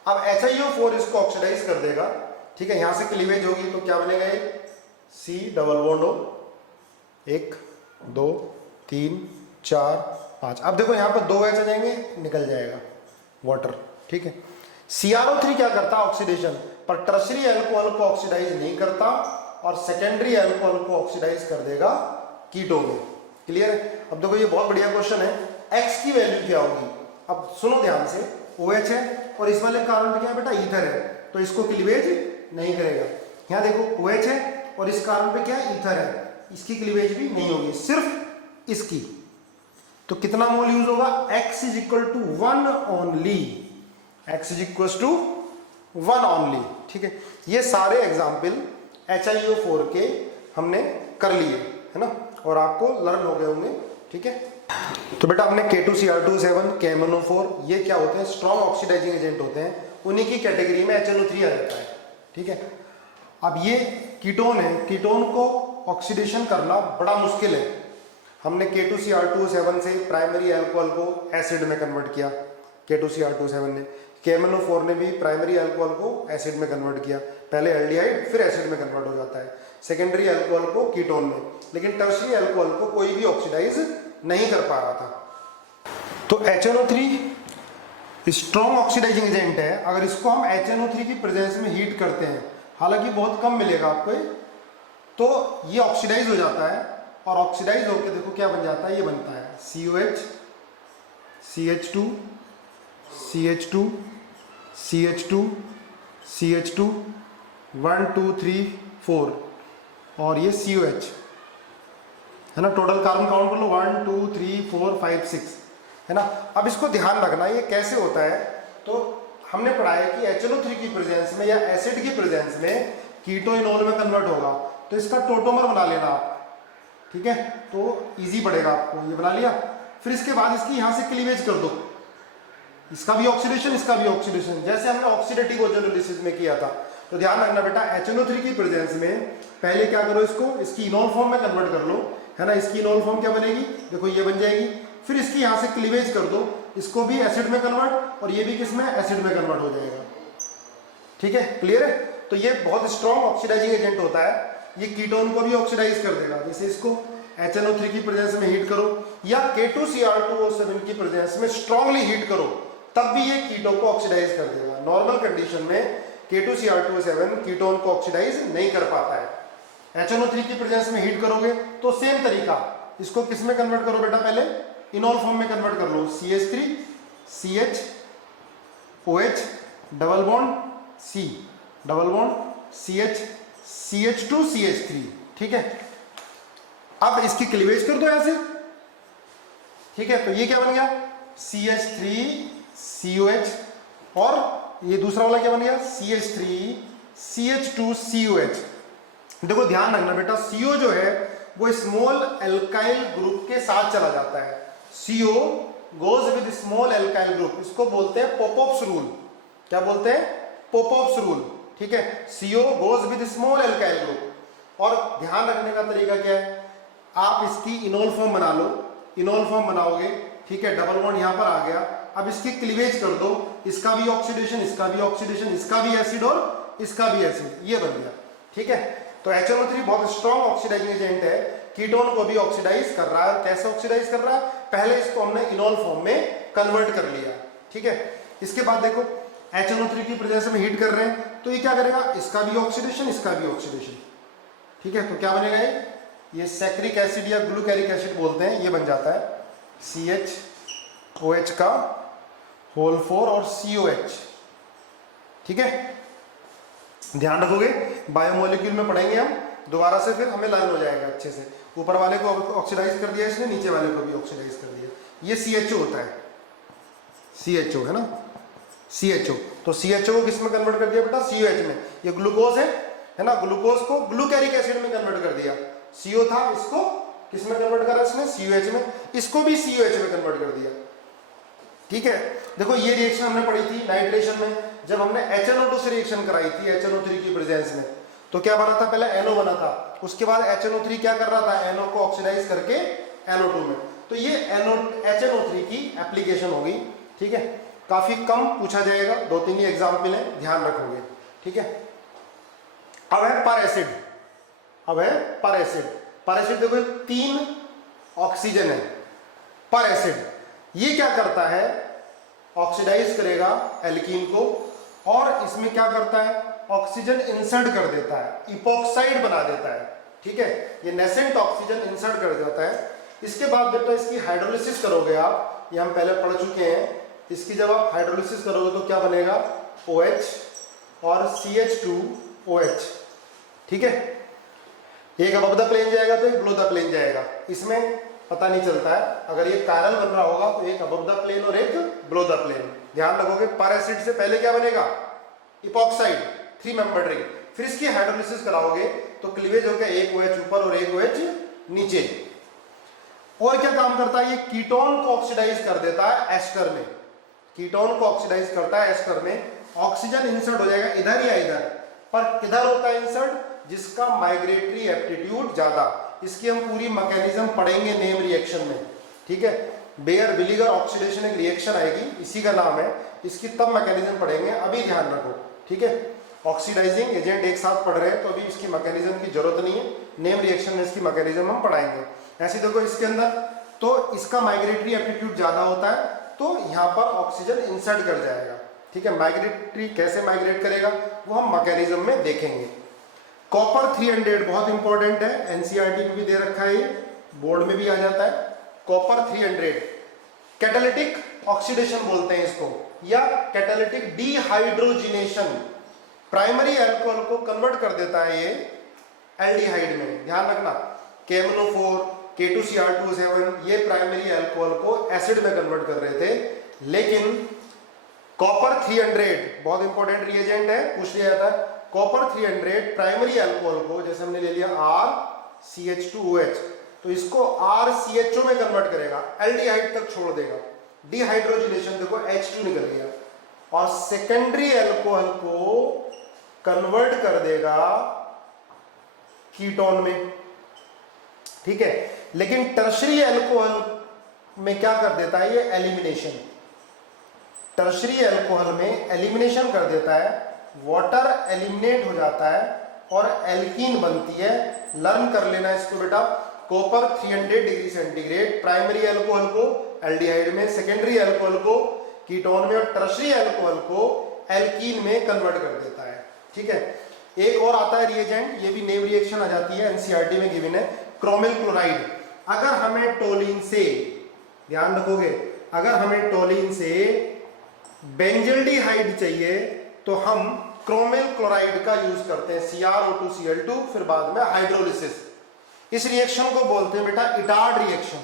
अब HiO4 इसको ऑक्सीडाइज कर देगा, ठीक है। यहां से क्लीवेज होगी तो क्या बनेगा, एक C डबल बॉन्ड O, 1 2 3 4 5। अब देखो यहां पर 2 H आ जाएंगे, निकल जाएगा वाटर, ठीक है। CrO3 क्या करता है, ऑक्सीडेशन, पर टर्शरी अल्कोहल को ऑक्सीडाइज नहीं करता, और सेकेंडरी अल्कोहल को ऑक्सीडाइज कर देगा कीटोन में। क्लियर है। अब देखो ये बहुत बढ़िया क्वेश्चन है, X की वैल्यू क्या होगी। अब सुनो ध्यान से, OH है और इस वाले कार्बन पे क्या है बेटा, ईथर है, तो इसको क्लीवेज नहीं करेगा। यहां देखो OH है और इस कार्बन पे क्या है, ईथर है, इसकी क्लीवेज भी नहीं होगी, सिर्फ इसकी। तो कितना मोल यूज होगा, X is equal to 1 only, X is equal to 1 only, ठीक है। ये सारे एग्जाम्पल HiO4 के हमने कर लिए, है ना, और आपको लर्न हो गए होंगे, ठीक है। तो बेटा हमने K2Cr2O7, KMnO4, ये क्या होते हैं, स्ट्रॉन्ग ऑक्सीडाइजिंग एजेंट होते हैं, उन्हीं की कैटेगरी में HNO3 आ जाता है, ठीक है। अब ये कीटोन है, कीटोन को ऑक्सीडेशन करना बड़ा मुश्किल है। हमने K2Cr2O7 से प्राइमरी अल्कोहल को एसिड में कन्वर्ट किया, K2Cr2O7 ने, KMnO4 ने भी प्राइमरी अल्कोहल को एसिड में कन्वर्ट किया, पहले एल्डिहाइड फिर एसिड में कन्वर्ट हो जाता है, सेकेंडरी अल्कोहल को कीटोन में, लेकिन टर्शरी अल्कोहल को कोई भी ऑक्सीडाइज नहीं कर पा रहा था। तो HNO3 स्ट्रॉन्ग ऑक्सीडाइजिंग एजेंट है। अगर इसको हम HNO3 की प्रेजेंस में हीट करते हैं, हालांकि बहुत कम मिलेगा आपको, तो ये ऑक्सीडाइज हो जाता है, और ऑक्सीडाइज होकर देखो क्या बन जाता है, ये बनता है COH, CH2, CH2, CH2, CH2, 1 2 3 4, और ये COH है ना। टोटल कार्बन काउंट कर लो, 1 2 3 4 5 6, है ना। अब इसको ध्यान रखना, ये कैसे होता है, तो हमने पढ़ा है कि HNO3 की प्रेजेंस में या एसिड की प्रेजेंस में कीटोइनोल में कन्वर्ट होगा, तो इसका टोटोमर बना लेना आप, ठीक है, तो इजी पड़ेगा आपको। ये बना लिया, फिर इसके बाद इसकी यहां से क्लीवेज कर दो, इसका भी ऑक्सीडेशन, इसका भी ऑक्सीडेशन, जैसे हमने ऑक्सीडेटिव ओजोनोलिसिस में किया था। तो ध्यान रखना बेटा, HNO3 की प्रेजेंस में पहले क्या करो, इसकी इनोल फॉर्म में कन्वर्ट कर लो, है ना। इसकी इनोल फॉर्म क्या बनेगी, देखो ये बन जाएगी, फिर इसकी यहां से क्लीवेज कर दो, इसको भी एसिड में कन्वर्ट, और ये भी किस में, एसिड में कन्वर्ट हो जाएगा, ठीक है। क्लियर है। तो ये बहुत स्ट्रॉन्ग ऑक्सीडाइजिंग एजेंट होता है, ये कीटोन को भी ऑक्सीडाइज कर देगा। जैसे इसको HNO3 की प्रेजेंस में हीट करो, या K2Cr2O7 की प्रेजेंस में स्ट्रांगली हीट करो, तब भी ये कीटोन को ऑक्सीडाइज कर देगा। नॉर्मल कंडीशन में K2Cr2O7 कीटोन को ऑक्सीडाइज नहीं कर पाता है। HNO3 की प्रेजेंस में हीट करोगे तो सेम तरीका, इसको किस में कन्वर्ट करो बेटा, पहले इनोल फॉर्म में कन्वर्ट कर लो, CH3 CH OH double bond C double bond CH2CH3, ठीक है। अब इसकी क्लीवेज कर दो ऐसे, ठीक है। तो ये क्या बन गया CH3COH, और ये दूसरा वाला क्या बन गया CH3CH2COH। देखो ध्यान रखना बेटा, CO जो है वो स्मॉल एल्काइल ग्रुप के साथ चला जाता है। CO goes with small alkyl group, इसको बोलते हैं पोपोप्स रूल। क्या बोलते हैं? पोपोप्स रूल, ठीक है। CO goes with small alkyl group. और ध्यान रखने का तरीका क्या है, आप इसकी इनोल फॉर्म बना लो, इनोल फॉर्म बनाओगे, ठीक है। डबल बॉन्ड यहां पर आ गया। अब इसकी क्लीवेज कर दो, इसका भी ऑक्सीडेशन, इसका भी ऑक्सीडेशन, इसका भी एसिड और इसका भी एसिड, ये बन गया, ठीक है। तो HNO3 बहुत स्ट्रॉन्ग ऑक्सीडाइजिंग एजेंट है, कीटोन को भी ऑक्सीडाइज कर रहा है। कैसे ऑक्सीडाइज कर रहा है? पहले इसको हमने इनोल फॉर्म में कन्वर्ट कर लिया, ठीक है। इसके बाद देखो HNO3 की प्रेजेंस में हीट कर रहे हैं, तो ये क्या करेगा, इसका भी ऑक्सीडेशन, इसका भी ऑक्सीडेशन, ठीक है। तो क्या बनेगा, ये सैक्रिक एसिड या ग्लूकैरिक एसिड बोलते हैं, ये बन जाता है CHOH का होल 4 और COH, ठीक है। ध्यान रखोगे, बायोमोलिक्यूल में पढ़ेंगे हम दोबारा से, फिर हमें लर्न हो जाएगा अच्छे से। ऊपर वाले को ऑक्सीडाइज कर दिया इसने, नीचे वाले को भी ऑक्सीडाइज कर दिया। ये CHO होता है, CHO है ना, CHO। तो CHO को किस में कन्वर्ट कर दिया बेटा, COH में। ये ग्लूकोज है ना, ग्लूकोज को ग्लूकैरिक एसिड में कन्वर्ट कर दिया। CO था, इसको किस में कन्वर्ट करा इसने, COH में। इसको भी COH में कन्वर्ट कर दिया, ठीक है। देखो ये रिएक्शन हमने पढ़ी थी नाइट्रेशन में, जब हमने HNO2 से रिएक्शन कराई थी HNO3 की प्रेजेंस में। तो क्या बना था, पहले NO बना था, उसके बाद HNO3 क्या कर रहा था, NO को ऑक्सीडाइज करके NO2 में। तो ये HNO3 की एप्लीकेशन होगी, ठीक है। काफी कम पूछा जाएगा, 2-3 ही एग्जाम्पल है, ध्यान रखोगे, ठीक है। अब है पर एसिड, अब है पर एसिड। पर एसिड देखो 3 ऑक्सीजन है पर एसिड। ये क्या करता है, ऑक्सीडाइज करेगा एल्कीन को, और इसमें क्या करता है, ऑक्सीजन इंसर्ट कर देता है, इपॉक्साइड बना देता है, ठीक है। ये नेसेंट ऑक्सीजन इंसर्ट कर देता है। इसके बाद बेटा इसकी हाइड्रोलिसिस करोगे आप, ये हम पहले पढ़ चुके हैं। इसकी जब आप हाइड्रोलिसिस करोगे तो क्या बनेगा, OH और CH2OH, ठीक है। एक अबव द प्लेन जाएगा तो एक बिलो द प्लेन जाएगा, इसमें पता नहीं चलता है। अगर ये कायरल बन रहा होगा तो एक अबव द प्लेन और एक बिलो द प्लेन। ध्यान रखोगे, पर एसिड से पहले क्या बनेगा, इपॉक्साइड, 3 मेंबर्ड रिंग। फिर इसकी हाइड्रोलिसिस कराओगे तो क्लीवेज होगा, एक OH ऊपर और एक OH नीचे। और क्या काम करता है, ये कीटोन को ऑक्सीडाइज कर देता है एस्टर में, कीटोन को ऑक्सीडाइज करता है एस्टर में। ऑक्सीजन इंसर्ट हो जाएगा इधर या इधर, पर किधर होता है इंसर्ट, जिसका माइग्रेटरी एप्टीट्यूड ज्यादा। इसकी हम पूरी मैकेनिज्म पढ़ेंगे नेम रिएक्शन में, ठीक है। बेयर विलीगर ऑक्सीडेशन एक रिएक्शन आएगी, इसी का नाम है, इसकी तब मैकेनिज्म पढ़ेंगे, अभी ध्यान रखो, ठीक है। ऑक्सीडाइजिंग एजेंट एक साथ पढ़ रहे हैं तो अभी इसकी मैकेनिज्म की जरूरत नहीं है, नेम रिएक्शन में इसकी मैकेनिज्म हम पढ़ाएंगे। ऐसे देखो इसके अंदर तो इसका माइग्रेटरी एप्टीट्यूड ज्यादा होता है, तो यहाँ पर ऑक्सीजन इंसर्ट कर जाएगा, ठीक है। माइग्रेटरी कैसे माइग्रेट करेगा वो हम मैकेनिज्म में देखेंगे। कॉपर 300 बहुत इंपॉर्टेंट है, एनसीईआरटी में भी दे रखा है, ये बोर्ड में भी आ जाता है। कॉपर 300 कैटालिटिक ऑक्सीडेशन बोलते हैं इसको, या कैटालिटिक डिहाइड्रोजिनेशन। प्राइमरी अल्कोहल को कन्वर्ट कर देता है ये एल्डिहाइड में। ध्यान रखना, KMNO4, K2CR2 ये प्राइमरी अल्कोहल को एसिड में कन्वर्ट कर रहे थे, लेकिन कॉपर 300 बहुत इंपॉर्टेंट रिएजेंट है, पूछ लिया जाता है। कॉपर 300 प्राइमरी अल्कोहल को, जैसे हमने ले लिया RCH2OH, तो इसको RCHO में कन्वर्ट करेगा, एल्डिहाइड तक छोड़ देगा, डिहाइड्रोजिनेशन देखो H2 निकल गया, और सेकेंडरी अल्कोहल को कन्वर्ट कर देगा कीटोन में, ठीक है। लेकिन टर्शरी अल्कोहल में क्या कर देता है ये, एलिमिनेशन। टर्शरी अल्कोहल में एलिमिनेशन कर देता है, वाटर एलिमिनेट हो जाता है और एल्कीन बनती है। लर्न कर लेना इसको बेटा, copper 300 degree centigrade primary alcohol को एल्डिहाइड में, सेकेंडरी अल्कोहल को कीटोन में, और टर्शरी अल्कोहल को एल्कीन में कन्वर्ट कर देता है, ठीक है। एक और आता है रिएजेंट, ये भी नेम रिएक्शन आ जाती है, एनसीईआरटी में गिवन है, क्रोमिल क्लोराइड। अगर हमें टोलिन से, ध्यान रखोगे, अगर हमें टोलिन से बेंजल्डिहाइड चाहिए तो हम क्रोमिल क्लोराइड का यूज करते हैं CrO2Cl2, फिर बाद में हाइड्रोलिसिस। इस रिएक्शन को बोलते हैं बेटा इटार्ड रिएक्शन,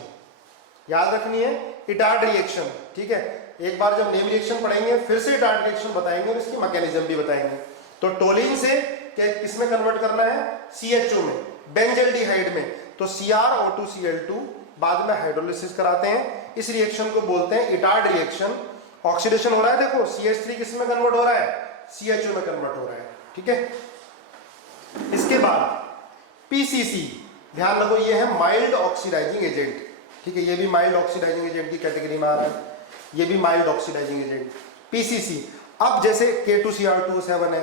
याद रखनी है इटार्ड रिएक्शन, ठीक है। एक बार जब नेम रिएक्शन पढ़ेंगे फिर से इटार्ड रिएक्शन बताएंगे और इसकी मैकेनिज्म भी बताएंगे। तो टोलिन से किस में कन्वर्ट करना है, CHO में, बेंजल्डिहाइड में, तो CrO2Cl2 बाद में हाइड्रोलिसिस कराते हैं। इस रिएक्शन को बोलते हैं इटार्ड रिएक्शन। ऑक्सीडेशन हो रहा है, देखो CH3 किस में कन्वर्ट हो रहा है, CHO में कन्वर्ट हो रहा है, ठीक है। इसके बाद PCC, ध्यान रखो ये है माइल्ड ऑक्सीडाइजिंग एजेंट, ठीक है, ये भी माइल्ड ऑक्सीडाइजिंग एजेंट की कैटेगरी में आ रहा है, ये भी माइल्ड ऑक्सीडाइजिंग एजेंट PCC। अब जैसे K2Cr2O7 है,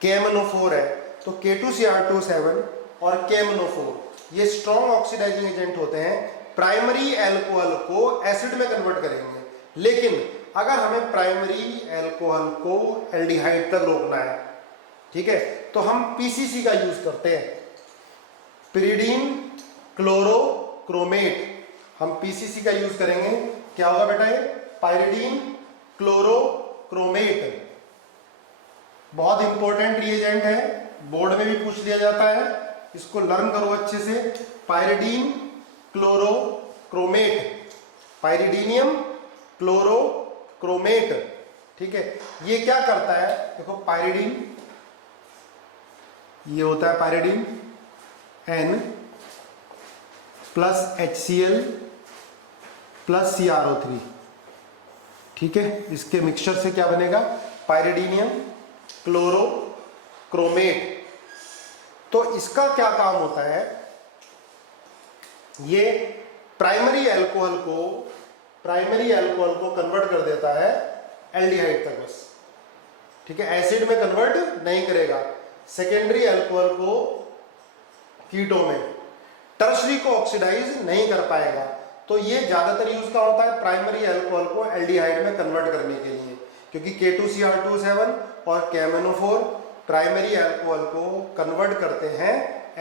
KMnO4 है, तो K2Cr2O7 और KMnO4 ये स्ट्रॉन्ग ऑक्सीडाइजिंग एजेंट होते हैं, प्राइमरी एल्कोहल को एसिड में कन्वर्ट करेंगे। लेकिन अगर हमें प्राइमरी एल्कोहल को एल्डिहाइड तक रोकना है, ठीक है, तो हम PCC का यूज करते हैं, पिरिडीन क्लोरोक्रोमेट, हम PCC का यूज करेंगे। क्या होगा बेटा, ये पाइरिडीन क्लोरोक्रोमेट, बहुत इंपॉर्टेंट रिएजेंट है, बोर्ड में भी पूछ लिया जाता है, इसको लर्न करो अच्छे से। पाइरिडीन क्लोरोक्रोमेट, पाइरिडीनियम क्लोरोक्रोमेट, ठीक है। ये क्या करता है, देखो पाइरिडीन, ये होता है pyridine N plus HCl plus CrO3, ठीक है। इसके मिक्सचर से क्या बनेगा, पाइरिडीनियम क्लोरोक्रोमेट। तो इसका क्या काम होता है, ये प्राइमरी एल्कोहल को कन्वर्ट कर देता है एल्डिहाइड तक बस, ठीक है, एसिड में कन्वर्ट नहीं करेगा। सेकेंडरी एल्कोहल को कीटो में, टर्शरी को ऑक्सीडाइज नहीं कर पाएगा। तो ये ज्यादातर यूज का होता है प्राइमरी एल्कोहल को एल्डिहाइड में कन्वर्ट करने के लिए, क्योंकि K2Cr2O7 और KMnO4 प्राइमरी एल्कोहल को कन्वर्ट करते हैं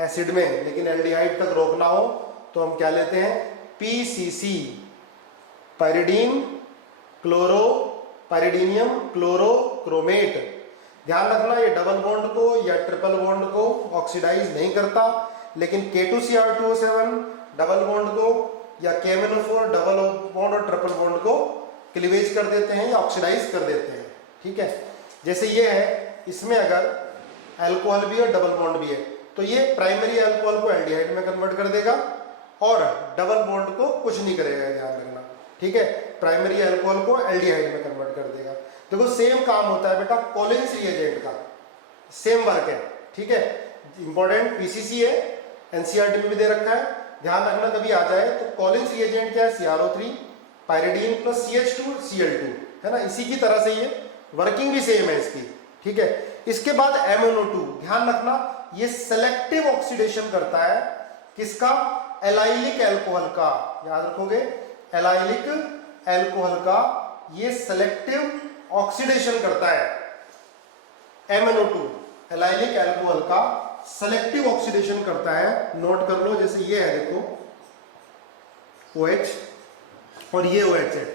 एसिड में, लेकिन एल्डिहाइड तक रोकना हो तो हम क्या लेते हैं, PCC, पाइरिडीन पाइरिडीनियम क्लोरोक्रोमेट। ध्यान रखना ये डबल बॉन्ड को या ट्रिपल बॉन्ड को ऑक्सीडाइज नहीं करता, लेकिन K2Cr2O7 डबल बॉन्ड को या KMnO4 डबल बॉन्ड और ट्रिपल बॉन्ड को क्लीवेज कर देते हैं या ऑक्सीडाइज कर देते हैं, ठीक है। जैसे ये है, इसमें अगर अल्कोहल भी है डबल बॉन्ड भी है, तो ये प्राइमरी अल्कोहल को एल्डिहाइड में कन्वर्ट कर देगा और डबल बॉन्ड को कुछ नहीं करेगा, ध्यान रखना, ठीक है। प्राइमरी अल्कोहल को एल्डिहाइड में कन्वर्ट कर देगा। देखो सेम काम होता है बेटा कोलिन्स रिएजेंट का, सेम वर्क है, ठीक है। इंपॉर्टेंट PCC है, NCERT में भी दे रखा है, ध्यान रखना कभी आ जाए तो। कोलिन्स रिएजेंट क्या है, CrO3 पाइरिडीन प्लस CH2Cl2, है ना, इसी की तरह से ये वर्किंग भी सेम है इसकी, ठीक है। इसके बाद MnO2, ध्यान रखना ये सेलेक्टिव ऑक्सीडेशन करता है, किसका, एलाइलिक एल्कोहल का, याद रखोगे, एलाइलिक एल्कोहल का ये सेलेक्टिव ऑक्सीडेशन करता है। MnO2 एलाइलिक एल्कोहल का सेलेक्टिव ऑक्सीडेशन करता है, नोट कर लो। जैसे ये है देखो OH और ये OH है,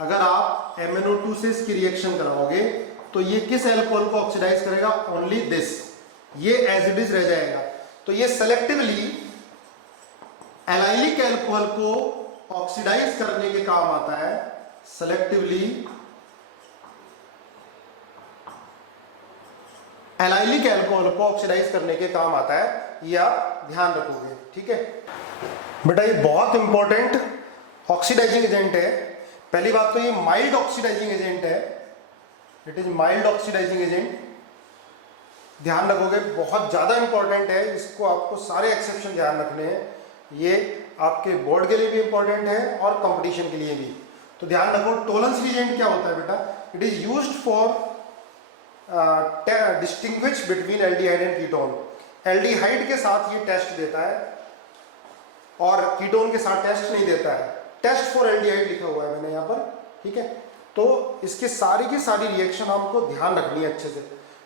अगर आप MnO2 से इसकी रिएक्शन कराओगे तो ये किस एल्कोहल को ऑक्सीडाइज करेगा, ओनली दिस, ये एज इट इज रह जाएगा। तो ये सेलेक्टिवली एलाइलिक एल्कोहल को ऑक्सीडाइज करने के काम आता है, सेलेक्टिवली एलाइलिक एल्कोहल को ऑक्सीडाइज करने के काम आता है, ये आप ध्यान रखोगे, ठीक है बेटा। ये बहुत इंपॉर्टेंट ऑक्सीडाइजिंग एजेंट है। पहली बात तो ये माइल्ड ऑक्सीडाइजिंग एजेंट है, it is mild oxidising agent, ध्यान रखोगे, बहुत ज्यादा इंपॉर्टेंट है, इसको आपको सारे एक्सेप्शन ध्यान रखने हैं। ये आपके बोर्ड के लिए भी इंपॉर्टेंट है और कंपटीशन के लिए भी, तो ध्यान रखो। टोलेंस रिएजेंट क्या होता है बेटा, it is used for distinguish between aldehyde and ketone. Aldehyde के साथ ये टेस्ट देता है और कीटोन के साथ टेस्ट नहीं देता है, टेस्ट फॉर एल्डिहाइड लिखा हुआ है मैंने यहाँ पर, ठीक है। तो इसके सारी की सारी रिएक्शन हमको ध्यान रखनी है अच्छे से।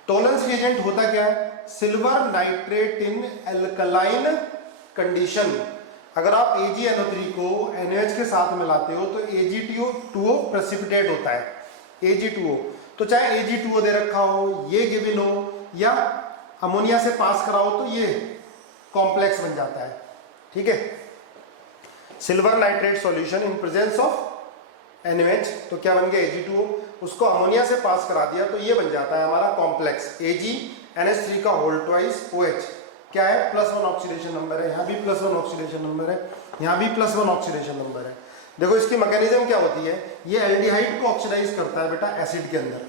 टोलेंस रिएजेंट होता क्या है, silver nitrate in alkaline condition. अगर आप AgNO3 को NaOH के साथ मिलाते हो तो Ag2O प्रेसिपिटेट होता है, Ag2O। तो चाहे Ag2O दे रखा हो, ये गिवन हो, या अमोनिया से पास कराओ तो ये कॉम्प्लेक्स बन जाता है। ठीक है, silver nitrate solution in presence of NaOH, तो क्या बन गया Ag2O, उसको अमोनिया से पास करा दिया तो ये बन जाता है हमारा कॉम्प्लेक्स AgNH3 का होल ट्वाइस OH। क्या है, +1 ऑक्सीडेशन नंबर है, यहाँ भी +1 ऑक्सीडेशन नंबर है, यहाँ भी +1 ऑक्सीडेशन नंबर है। देखो इसकी मैकेनिज्म क्या होती है, ये एल्डिहाइड को ऑक्सीडाइज करता है बेटा एसिड के अंदर।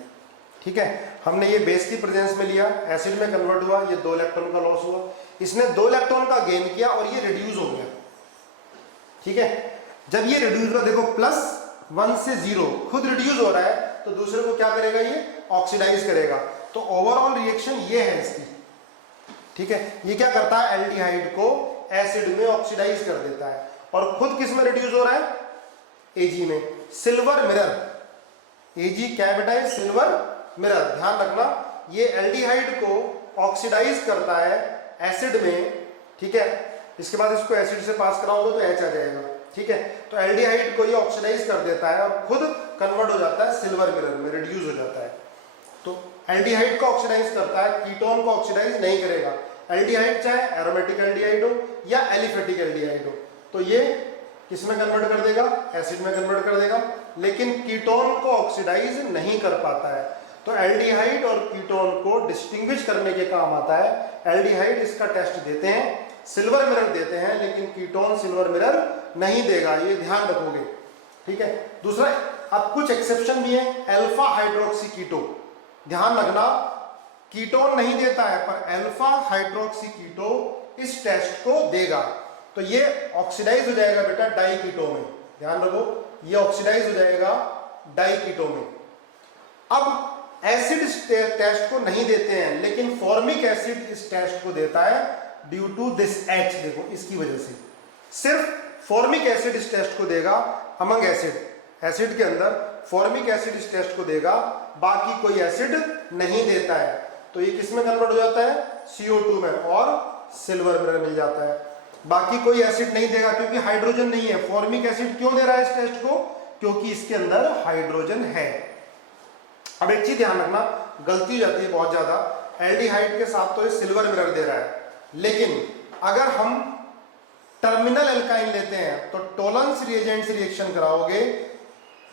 ठीक है, हमने ये बेस की प्रेजेंस में लिया, एसिड में कन्वर्ट हुआ, ये 2 इलेक्ट्रॉन का लॉस हुआ, इसने 2 इलेक्ट्रॉन का गेन किया और ये रिड्यूस हो गया। ठीक है, जब ये रिड्यूस हुआ, देखो +1 से 0 खुद रिड्यूस हो रहा है, तो दूसरे को क्या करेगा, ये ऑक्सीडाइज करेगा। तो ओवरऑल रिएक्शन ये है इसकी। ठीक है, ये क्या करता है, एल्डिहाइड को एसिड में ऑक्सीडाइज कर देता है और खुद किस में रिड्यूस हो रहा है, Ag में। सिल्वर मिरर, Ag क्या बेटा है, सिल्वर मिरर। ध्यान रखना, ये एल्डिहाइड को ऑक्सीडाइज करता है एसिड में। ठीक है, इसके बाद इसको एसिड से पास कराओगे तो H आ जाएगा। ठीक है, तो एल्डिहाइड को ये ऑक्सीडाइज कर देता है और खुद कन्वर्ट हो जाता है सिल्वर मिरर में, रिड्यूस हो जाता है। तो एल्डिहाइड को ऑक्सीडाइज करता है, कीटोन को ऑक्सीडाइज नहीं करेगा। एल्डिहाइड चाहे एरोमेटिक एल्डिहाइड हो या एलिफेटिक एल्डिहाइड हो, तो ये किसमें कन्वर्ट कर देगा, एसिड में कन्वर्ट कर देगा, लेकिन कीटोन को ऑक्सीडाइज नहीं कर पाता है। तो एल्डिहाइड और कीटोन को डिस्टिंग्विश करने के काम आता है। एल्डिहाइड इसका टेस्ट देते हैं, सिल्वर मिरर देते हैं, लेकिन कीटोन सिल्वर मिरर नहीं देगा, ये ध्यान रखोगे। ठीक है, दूसरा, अब कुछ एक्सेप्शन भी है, अल्फा हाइड्रोक्सी कीटो। ध्यान रखना, कीटोन नहीं देता है पर अल्फा हाइड्रोक्सी कीटो इस टेस्ट को देगा, तो ये ऑक्सीडाइज हो जाएगा बेटा डाईकीटो में। ध्यान रखो, ये ऑक्सीडाइज हो जाएगा डाईकीटो में। अब एसिड टेस्ट को नहीं देते हैं, लेकिन फॉर्मिक एसिड इस टेस्ट को देता है ड्यू टू दिस H। देखो इसकी वजह से सिर्फ फॉर्मिक एसिड इस टेस्ट को देगा अमंग एसिड के अंदर फॉर्मिक एसिड इस टेस्ट को देगा, बाकी कोई एसिड नहीं देता है। तो ये किस में कन्वर्ट हो जाता है, CO2 में, और सिल्वर मिरर मिल जाता है। बाकी कोई एसिड नहीं देगा क्योंकि हाइड्रोजन नहीं है। फॉर्मिक एसिड क्यों दे रहा है इस टेस्ट को, क्योंकि इसके अंदर हाइड्रोजन है। अब एक चीज ध्यान रखना, गलती हो जाती है बहुत ज्यादा, एल्डिहाइड के साथ तो ये सिल्वर मिरर दे रहा है, लेकिन अगर हम टर्मिनल एल्काइन लेते हैं तो टोलेंस रिएजेंट से रिएक्शन कराओगे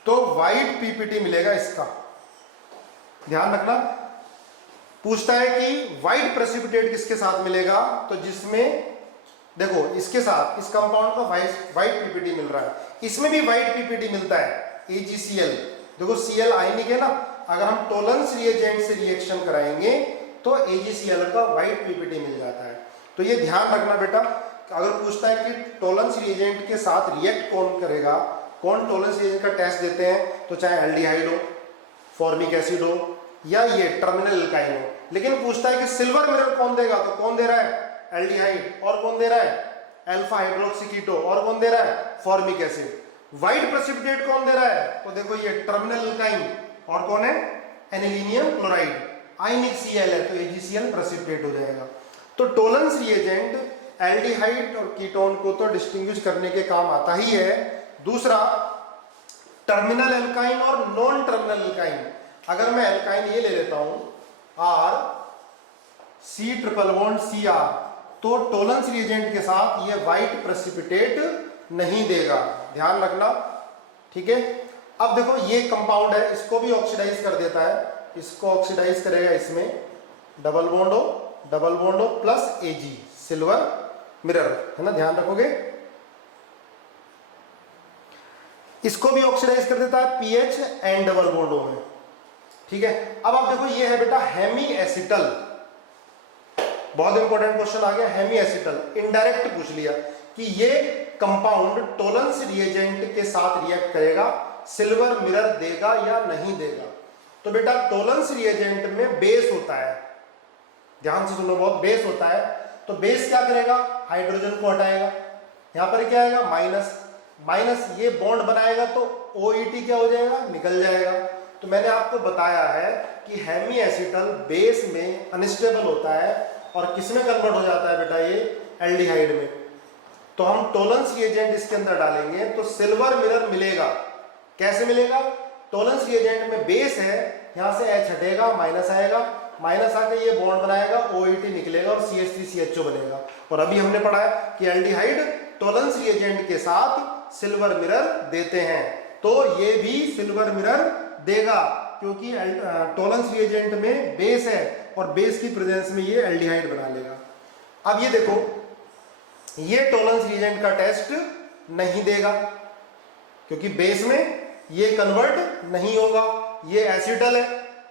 तो व्हाइट पीपीटी मिलेगा इसका। ध्यान रखना, पूछता है कि व्हाइट प्रेसिपिटेट किसके साथ मिलेगा, तो जिसमें देखो इसके साथ इस कंपाउंड का व्हाइट पीपीटी मिल रहा है, इसमें भी व्हाइट पीपीटी मिलता है AgCl। देखो Cl आयनिक है ना, अगर हम टोलेंस रिएजेंट से रिएक्शन कराएंगे तो AgCl का व्हाइट पीपीटी मिल जाता है। तो ये ध्यान रखना बेटा, अगर पूछता है कि टोलेंस रिएजेंट के साथ रिएक्ट कौन करेगा, कौन टोलेंस रिएजेंट का टेस्ट देते हैं, तो चाहे एल्डिहाइड हो, फॉर्मिक एसिड हो या ये टर्मिनल एल्काइन हो, लेकिन पूछता है कि सिल्वर मिरर कौन देगा, तो कौन दे रहा है, एल्डिहाइड, और कौन दे रहा है, अल्फा हाइड्रोक्सी कीटो, और कौन दे रहा है, फॉर्मिक एसिड। व्हाइट प्रेसिपिटेट कौन दे रहा है, तो देखो ये टर्मिनल एल्काइन, और कौन है, एनिलीनियम क्लोराइड, आयनिक Cl है, तो AgCl प्रेसिपिटेट हो जाएगा। तो टोलेंस रिएजेंट एल्डिहाइड और कीटोन को तो डिस्टिंग्विश करने के काम आता ही है। दूसरा, टर्मिनल एल्काइन और नॉन टर्मिनल एल्काइन। अगर मैं एल्काइन ये ले लेता हूं R C triple bond Cr, तो टोलेंस रिएजेंट के साथ ये व्हाइट प्रेसिपिटेट नहीं देगा, ध्यान रखना। ठीक है, अब देखो ये कंपाउंड है, इसको भी ऑक्सीडाइज कर देता है, इसको ऑक्सीडाइज करेगा, इसमें डबल बॉन्ड हो प्लस Ag, सिल्वर मिरर है ना, ध्यान रखोगे। इसको भी ऑक्सीडाइज कर देता है पीएच एंड डबल बॉन्डो में। ठीक है, अब आप देखो ये है बेटा हेमी एसिटल, बहुत इंपॉर्टेंट क्वेश्चन आ गया, हेमी एसिटल इनडायरेक्ट पूछ लिया कि ये कंपाउंड टोलेंस रिएजेंट के साथ रिएक्ट करेगा, सिल्वर मिरर देगा या नहीं देगा। तो बेटा टोलेंस रिएजेंट में बेस होता है, ध्यान से सुनो, बहुत बेस होता है। तो बेस क्या करेगा, हाइड्रोजन को हटाएगा, यहां पर क्या आएगा माइनस, ये बॉन्ड बनाएगा तो OET क्या हो जाएगा, निकल जाएगा। तो मैंने आपको बताया है कि हेमी एसिटल बेस में अनस्टेबल होता है और किसमें कन्वर्ट हो जाता है बेटा, ये एल्डिहाइड में। तो हम टोलेंस रिएजेंट इसके अंदर डालेंगे तो सिल्वर मिरर मिलेगा। कैसे मिलेगा, टोलेंस रिएजेंट में बेस है यहाँ से H हटेगा, माइनस आएगा, माइनस आके ये बॉन्ड बनाएगा, OET निकलेगा और CH3CHO बनेगा। और अभी हमने पढ़ा है कि एल्डिहाइड टोलेंस रिएजेंट के साथ सिल्वर मिरर देते हैं, तो ये भी सिल्वर मिरर देगा क्योंकि टोलेंस रिएजेंट में बेस है और बेस की प्रेजेंस में ये एल्डिहाइड बना लेगा। अब ये देखो, ये टोलेंस रिएजेंट का टेस्ट नहीं देगा क्योंकि बेस में ये कन्वर्ट नहीं होगा, ये एसिटल है,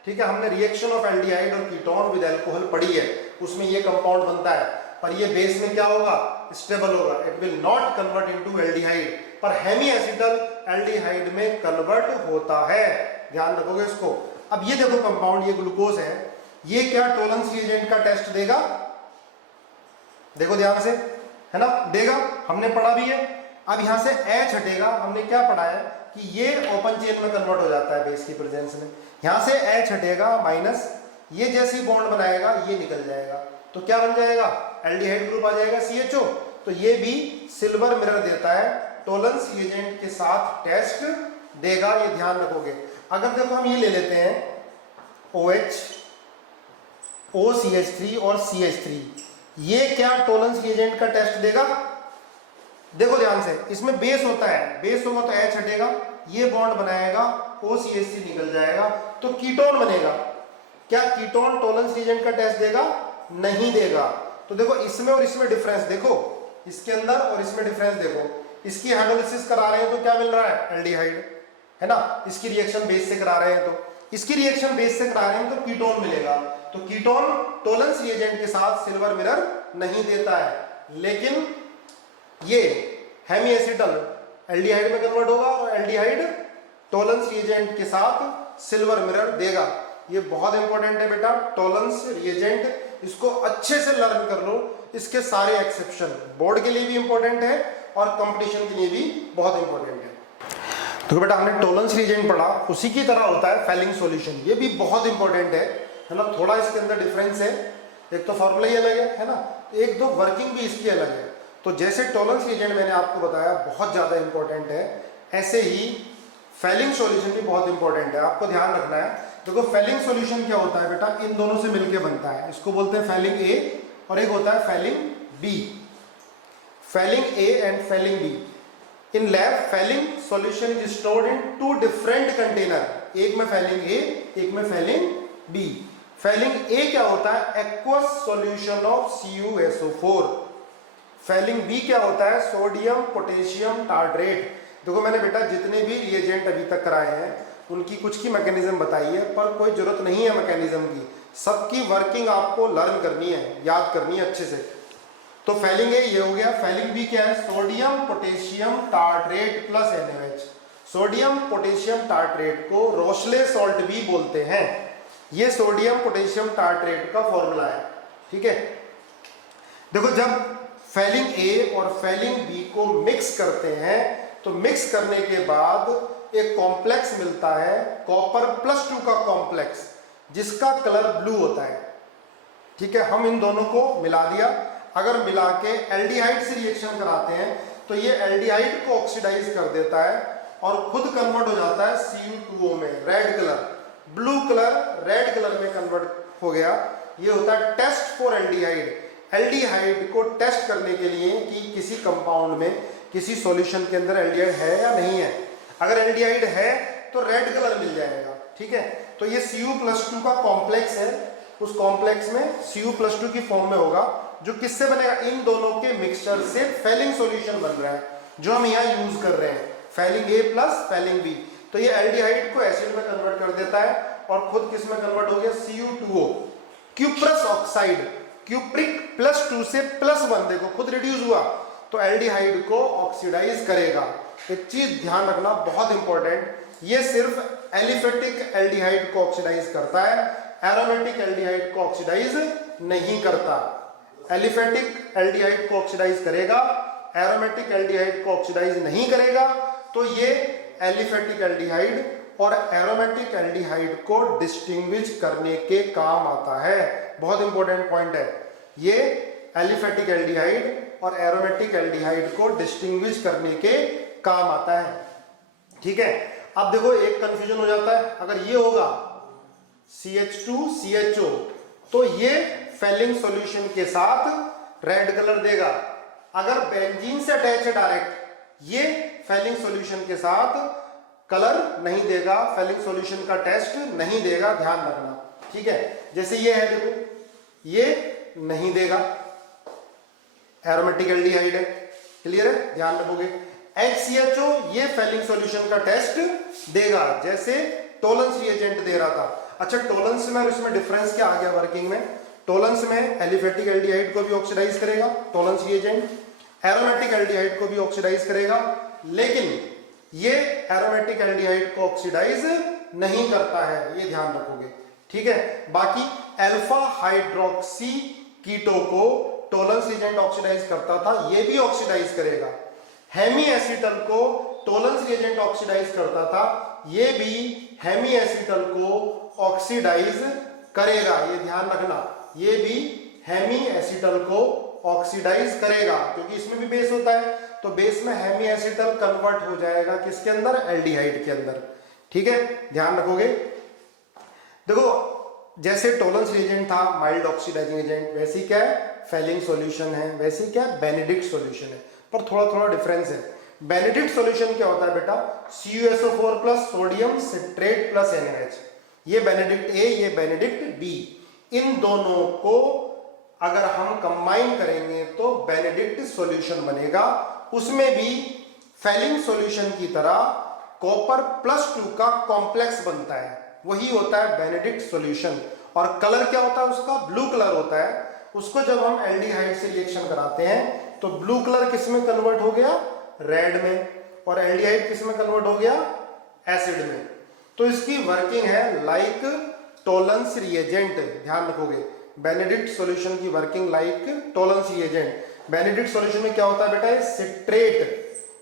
ठीक है। हमने रिएक्शन ऑफ एल्डिहाइड और कीटोन विद अल्कोहल पढ़ी है, उसमें ये कंपाउंड बनता है, पर ये बेस में क्या होगा, स्टेबल होगा, it will not convert into aldehyde. पर हेमी एसिटल एल्डिहाइड में कन्वर्ट होता है, ध्यान रखोगे इसको। अब ये देखो कंपाउंड, ये ग्लूकोज है, ये क्या टोलेंस रिएजेंट का टेस्ट देगा, देखो ध्यान से, है ना, देगा, हमने पढ़ा भी है। अब यहां से H हटेगा, हमने क्या पढ़ा है कि ये ओपन चेन में कन्वर्ट हो जाता है बेस की प्रेजेंस में। यहां से H हटेगा, माइनस, ये जैसी बॉन्ड बनाएगा ये निकल जाएगा, तो क्या बन जाएगा, एल्डिहाइड ग्रुप आ जाएगा CHO। तो ये भी सिल्वर मिरर देता है, टोलेंस रिएजेंट के साथ टेस्ट देगा, ये ध्यान रखोगे। अगर देखो हम ये ले लेते हैं OH, OCH3 और CH3, ये क्या टोलेंस रिएजेंट का टेस्ट देगा, देखो ध्यान से, इसमें बेस होता है, बेस होगा तो H हटेगा, ये बॉन्ड बनाएगा, OCH3 निकल जाएगा, तो कीटोन बनेगा। क्या कीटोन टोलेंस रिएजेंट का टेस्ट देगा, नहीं देगा। तो देखो इसमें और इसमें डिफरेंस देखो, इसके अंदर और इसमें डिफरेंस देखो, इसकी हाइड्रोलिसिस करा रहे हैं तो क्या मिल रहा है, एल्डिहाइड, है ना, इसकी रिएक्शन बेस से करा रहे हैं तो इसकी रिएक्शन बेस से करा रहे हैं तो कीटोन मिलेगा। तो कीटोन टोलेंस रिएजेंट के साथ सिल्वर मिरर नहीं देता है, लेकिन ये हेमी एसिटल एल्डिहाइड में कन्वर्ट होगा और एल्डिहाइड टोलेंस रिएजेंट के साथ सिल्वर मिरर देगा। ये बहुत इंपॉर्टेंट है बेटा, टोलेंस रिएजेंट, इसको अच्छे से लर्न कर लो, इसके सारे एक्सेप्शन बोर्ड के लिए भी इंपॉर्टेंट है और कंपटीशन के लिए भी बहुत इंपॉर्टेंट है। तो बेटा हमने टोलेंस रिएजेंट पढ़ा, उसी की तरह होता है फेलिंग सॉल्यूशन, ये भी बहुत इंपॉर्टेंट है ना। थोड़ा इसके अंदर डिफरेंस है, एक तो फॉर्मूला ही अलग है ना, एक दो वर्किंग भी इसकी अलग है। तो जैसे टोलेंस रिएजेंट मैंने आपको बताया बहुत ज़्यादा इंपॉर्टेंट है, ऐसे ही फेलिंग सॉल्यूशन भी बहुत इंपॉर्टेंट है, आपको ध्यान रखना है। देखो फेलिंग सॉल्यूशन क्या होता है बेटा, इन दोनों से मिलके बनता है, इसको बोलते हैं फेलिंग ए और एक होता है Fehling B. Fehling A and Fehling B in lab, Fehling solution is stored in two different container, एक में फेलिंग ए, एक में फेलिंग बी। फेलिंग ए क्या होता है, aqueous solution of CuSO4। Fehling B क्या होता है, सोडियम पोटेशियम टार्ट्रेट। देखो मैंने बेटा जितने भी रिएजेंट अभी तक कराए हैं उनकी कुछ की मैकेनिज्म बताई है, पर कोई जरूरत नहीं है मैकेनिज्म की, सबकी वर्किंग आपको लर्न करनी है, याद करनी है अच्छे से। तो फेलिंग ए ये हो गया, फेलिंग बी क्या है, sodium potassium tartrate plus NaOH। Sodium potassium tartrate को रोशले सॉल्ट भी बोलते हैं, ये सोडियम पोटेशियम टार्ट्रेट का फॉर्मूला है, ठीक है। देखो जब फेलिंग ए और फेलिंग बी को मिक्स करते हैं तो मिक्स करने के बाद एक कॉम्प्लेक्स मिलता है, कॉपर +2 का कॉम्प्लेक्स, जिसका कलर ब्लू होता है, ठीक है। हम इन दोनों को मिला दिया, अगर मिला के एल्डिहाइड से रिएक्शन कराते हैं तो ये एल्डिहाइड को ऑक्सीडाइज कर देता है और खुद कन्वर्ट हो जाता है Cu2O में, red colour, blue colour red colour में कन्वर्ट हो गया। ये होता है टेस्ट फॉर एल्डिहाइड। एल्डिहाइड को टेस्ट करने के लिए कि किसी कंपाउंड में, किसी सॉल्यूशन के अंदर एल्डिहाइड है या नहीं है। अगर एल्डिहाइड है तो रेड कलर मिल जाएगा, ठीक है। तो ये Cu+2 का कॉम्प्लेक्स है, उस कॉम्प्लेक्स में Cu+2 की फॉर्म में होगा, जो किससे बनेगा, इन दोनों के मिक्सचर से फेलिंग सॉल्यूशन बन रहा है, जो हम यहाँ यूज कर रहे हैं, Fehling A plus Fehling B. तो ये एल्डिहाइड को एसिड में कन्वर्ट कर देता है और खुद किस में कन्वर्ट हो गया, Cu2O, क्यूप्रस ऑक्साइड, क्यूप्रिक +2 से +1, देखो खुद रिड्यूस हुआ, तो एल्डिहाइड को ऑक्सीडाइज करेगा। एक चीज ध्यान रखना बहुत इंपॉर्टेंट, ये सिर्फ एलिफेटिक एल्डिहाइड को ऑक्सीडाइज करता है, एरोमेटिक एल्डिहाइड को ऑक्सीडाइज नहीं करता। एलिफेटिक एल्डिहाइड को ऑक्सीडाइज करेगा, एरोमेटिक एल्डिहाइड को ऑक्सीडाइज नहीं करेगा। तो ये एलिफेटिक एल्डिहाइड और एरोमेटिक एल्डिहाइड को डिस्टिंग्विश करने के काम आता है, बहुत इंपॉर्टेंट पॉइंट है। ये एलिफेटिक एल्डिहाइड और एरोमेटिक एल्डिहाइड को डिस्टिंग्विश करने के काम आता है, ठीक है। अब देखो एक कंफ्यूजन हो जाता है, अगर ये होगा CH2CHO, तो ये फेलिंग सॉल्यूशन के साथ रेड कलर देगा। अगर बेंजीन से अटैच है डायरेक्ट, ये फेलिंग सॉल्यूशन के साथ कलर नहीं देगा, फेलिंग सॉल्यूशन का टेस्ट नहीं देगा, ध्यान रखना, ठीक है। जैसे ये है, देखो ये नहीं देगा, एरोमेटिक एल्डिहाइड है, क्लियर है, ध्यान रखोगे। HCHO ये फेलिंग सॉल्यूशन का टेस्ट देगा, जैसे टोलेंस रिएजेंट दे रहा था। अच्छा, टोलेंस में और इसमें डिफरेंस क्या आ गया वर्किंग में? टोलेंस में एलिफेटिक एल्डिहाइड को भी ऑक्सीडाइज करेगा टोलेंस रिएजेंट, एरोमेटिक एल्डिहाइड को भी ऑक्सीडाइज करेगा, लेकिन ये एरोमेटिक एल्डिहाइड को ऑक्सीडाइज नहीं करता है, ये ध्यान रखोगे, ठीक है। बाकी अल्फा हाइड्रोक्सी कीटो को टोलेंस रिएजेंट ऑक्सीडाइज करता था, ये भी ऑक्सीडाइज करेगा। हेमी एसिटल को टोलेंस रिएजेंट ऑक्सीडाइज करता था, ये भी हेमी एसिटल को ऑक्सीडाइज करेगा, ये ध्यान रखना, ये भी हेमी एसिटल को ऑक्सीडाइज करेगा, क्योंकि इसमें भी बेस होता है, तो बेस में हेमी एसिटल कन्वर्ट हो जाएगा किसके अंदर? एल्डिहाइड के अंदर, ठीक है, ध्यान रखोगे। देखो जैसे टोलेंस रिएजेंट था माइल्ड ऑक्सीडाइजिंग एजेंट, वैसे क्या है फेलिंग सॉल्यूशन है, वैसे क्या बेनेडिक्ट सॉल्यूशन है, पर थोड़ा थोड़ा डिफरेंस है। बेनेडिक्ट सॉल्यूशन क्या होता है बेटा? CuSO4 plus sodium citrate plus NaH, ये बेनेडिक्ट A, ये बेनेडिक्ट B, इन दोनों को अगर हम कंबाइन करेंगे तो बेनेडिक्ट सॉल्यूशन बनेगा। उसमें भी फेलिंग सॉल्यूशन की तरह कॉपर +2 का कॉम्प्लेक्स बनता है, वही होता है बेनेडिक्ट सॉल्यूशन। और कलर क्या होता है उसका? ब्लू कलर होता है। उसको जब हम एल्डिहाइड से रिएक्शन कराते हैं तो ब्लू कलर किस में कन्वर्ट हो गया? रेड में, और एल्डिहाइड किस में कन्वर्ट हो गया? एसिड में। तो इसकी वर्किंग है लाइक टोलेंस रिएजेंट, ध्यान रखोगे, बेनेडिक्ट सॉल्यूशन की working like Tollens reagent. Benedict solution में क्या होता है बेटा? सिट्रेट,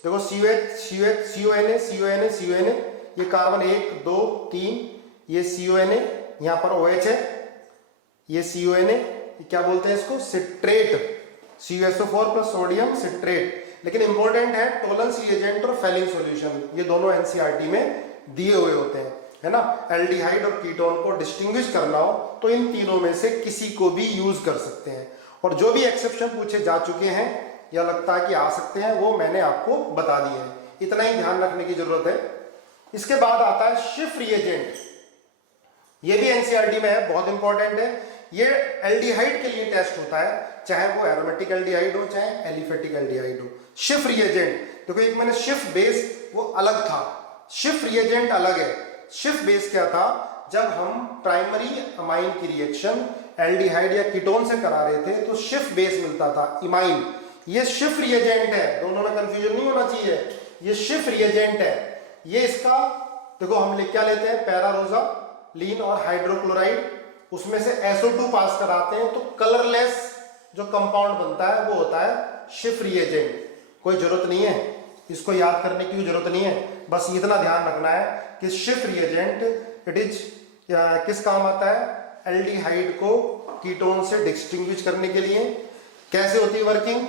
देखो CONA, ये कार्बन 1 2 3, ये CONA, यहां पर OH है, ये CONA, क्या बोलते हैं इसको? Citrate, CuSO4 plus sodium citrate. लेकिन इंपॉर्टेंट है टोलेंस रिएजेंट और फेलिंग सॉल्यूशन, ये दोनों NCERT में दिए हुए होते हैं, है ना। एल्डिहाइड और कीटोन को डिस्टिंग्विश करना हो तो इन तीनों में से किसी को भी यूज कर सकते हैं, और जो भी एक्सेप्शन पूछे जा चुके हैं या लगता है कि आ सकते हैं वो मैंने आपको बता दिए हैं, इतना ही ध्यान रखने की जरूरत है। इसके बाद आता है शिफ्ट रिएजेंट, ये भी NCERT में है, बहुत इंपॉर्टेंट है। ये एल्डिहाइड के लिए टेस्ट होता है, चाहे वो एरोमेटिक एल्डिहाइड हो चाहे एलिफेटिक एल्डिहाइड हो। शिफ्ट रिएजेंट, देखो एक मैंने शिफ्ट बेस वो अलग था, शिफ्ट रिएजेंट अलग है। शिफ्ट बेस क्या था? जब हम प्राइमरी अमाइन की रिएक्शन एल्डिहाइड या कीटोन से करा रहे थे तो शिफ्ट बेस मिलता था इमाइन, ये शिफ्ट रिएजेंट है, दोनों में कंफ्यूजन नहीं होना चाहिए, ये शिफ्ट रिएजेंट है। ये इसका देखो हम क्या लेते हैं? पैरारोज़ालीन और हाइड्रोक्लोराइड, उसमें से SO2 पास कराते हैं तो कलरलेस जो कंपाउंड बनता है वो होता है शिफ्ट रिएजेंट। कोई जरूरत नहीं है इसको याद करने की, जरूरत नहीं है, बस इतना ध्यान रखना है कि शिफ्ट रिएजेंट इट इज किस काम आता है? एल्डिहाइड को कीटोन से डिस्टिंग्विश करने के लिए। कैसे होती है वर्किंग?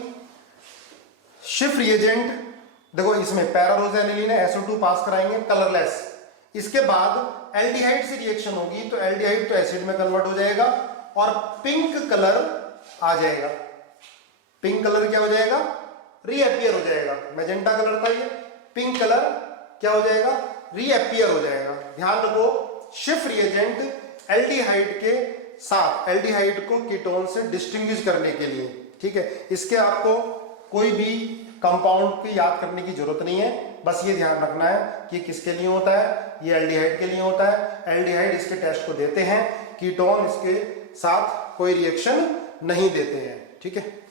शिफ्ट रिएजेंट देखो इसमें पैरारोज़ानीलिन है, SO2 पास कराएंगे कलरलेस, इसके बाद एल्डिहाइड से रिएक्शन होगी तो एल्डिहाइड तो एसिड में कन्वर्ट हो जाएगा और पिंक कलर आ जाएगा। पिंक कलर क्या हो जाएगा? रीअपियर हो जाएगा। मैजेंटा कलर था ये, पिंक कलर क्या हो जाएगा? रीअपियर हो जाएगा। ध्यान रखो शिफ्ट रिएजेंट एल्डिहाइड के साथ एल्डिहाइड को कीटोन से डिस्टिंग्विश करने के लिए, ठीक है। इसके आपको कोई भी कंपाउंड की याद करने की जरूरत नहीं है, बस ये ध्यान रखना है कि किसके लिए होता है, ये एल्डिहाइड के लिए होता है। एल्डिहाइड इसके टेस्ट को देते हैं, कीटोन इसके साथ कोई रिएक्शन नहीं देते हैं, ठीक है।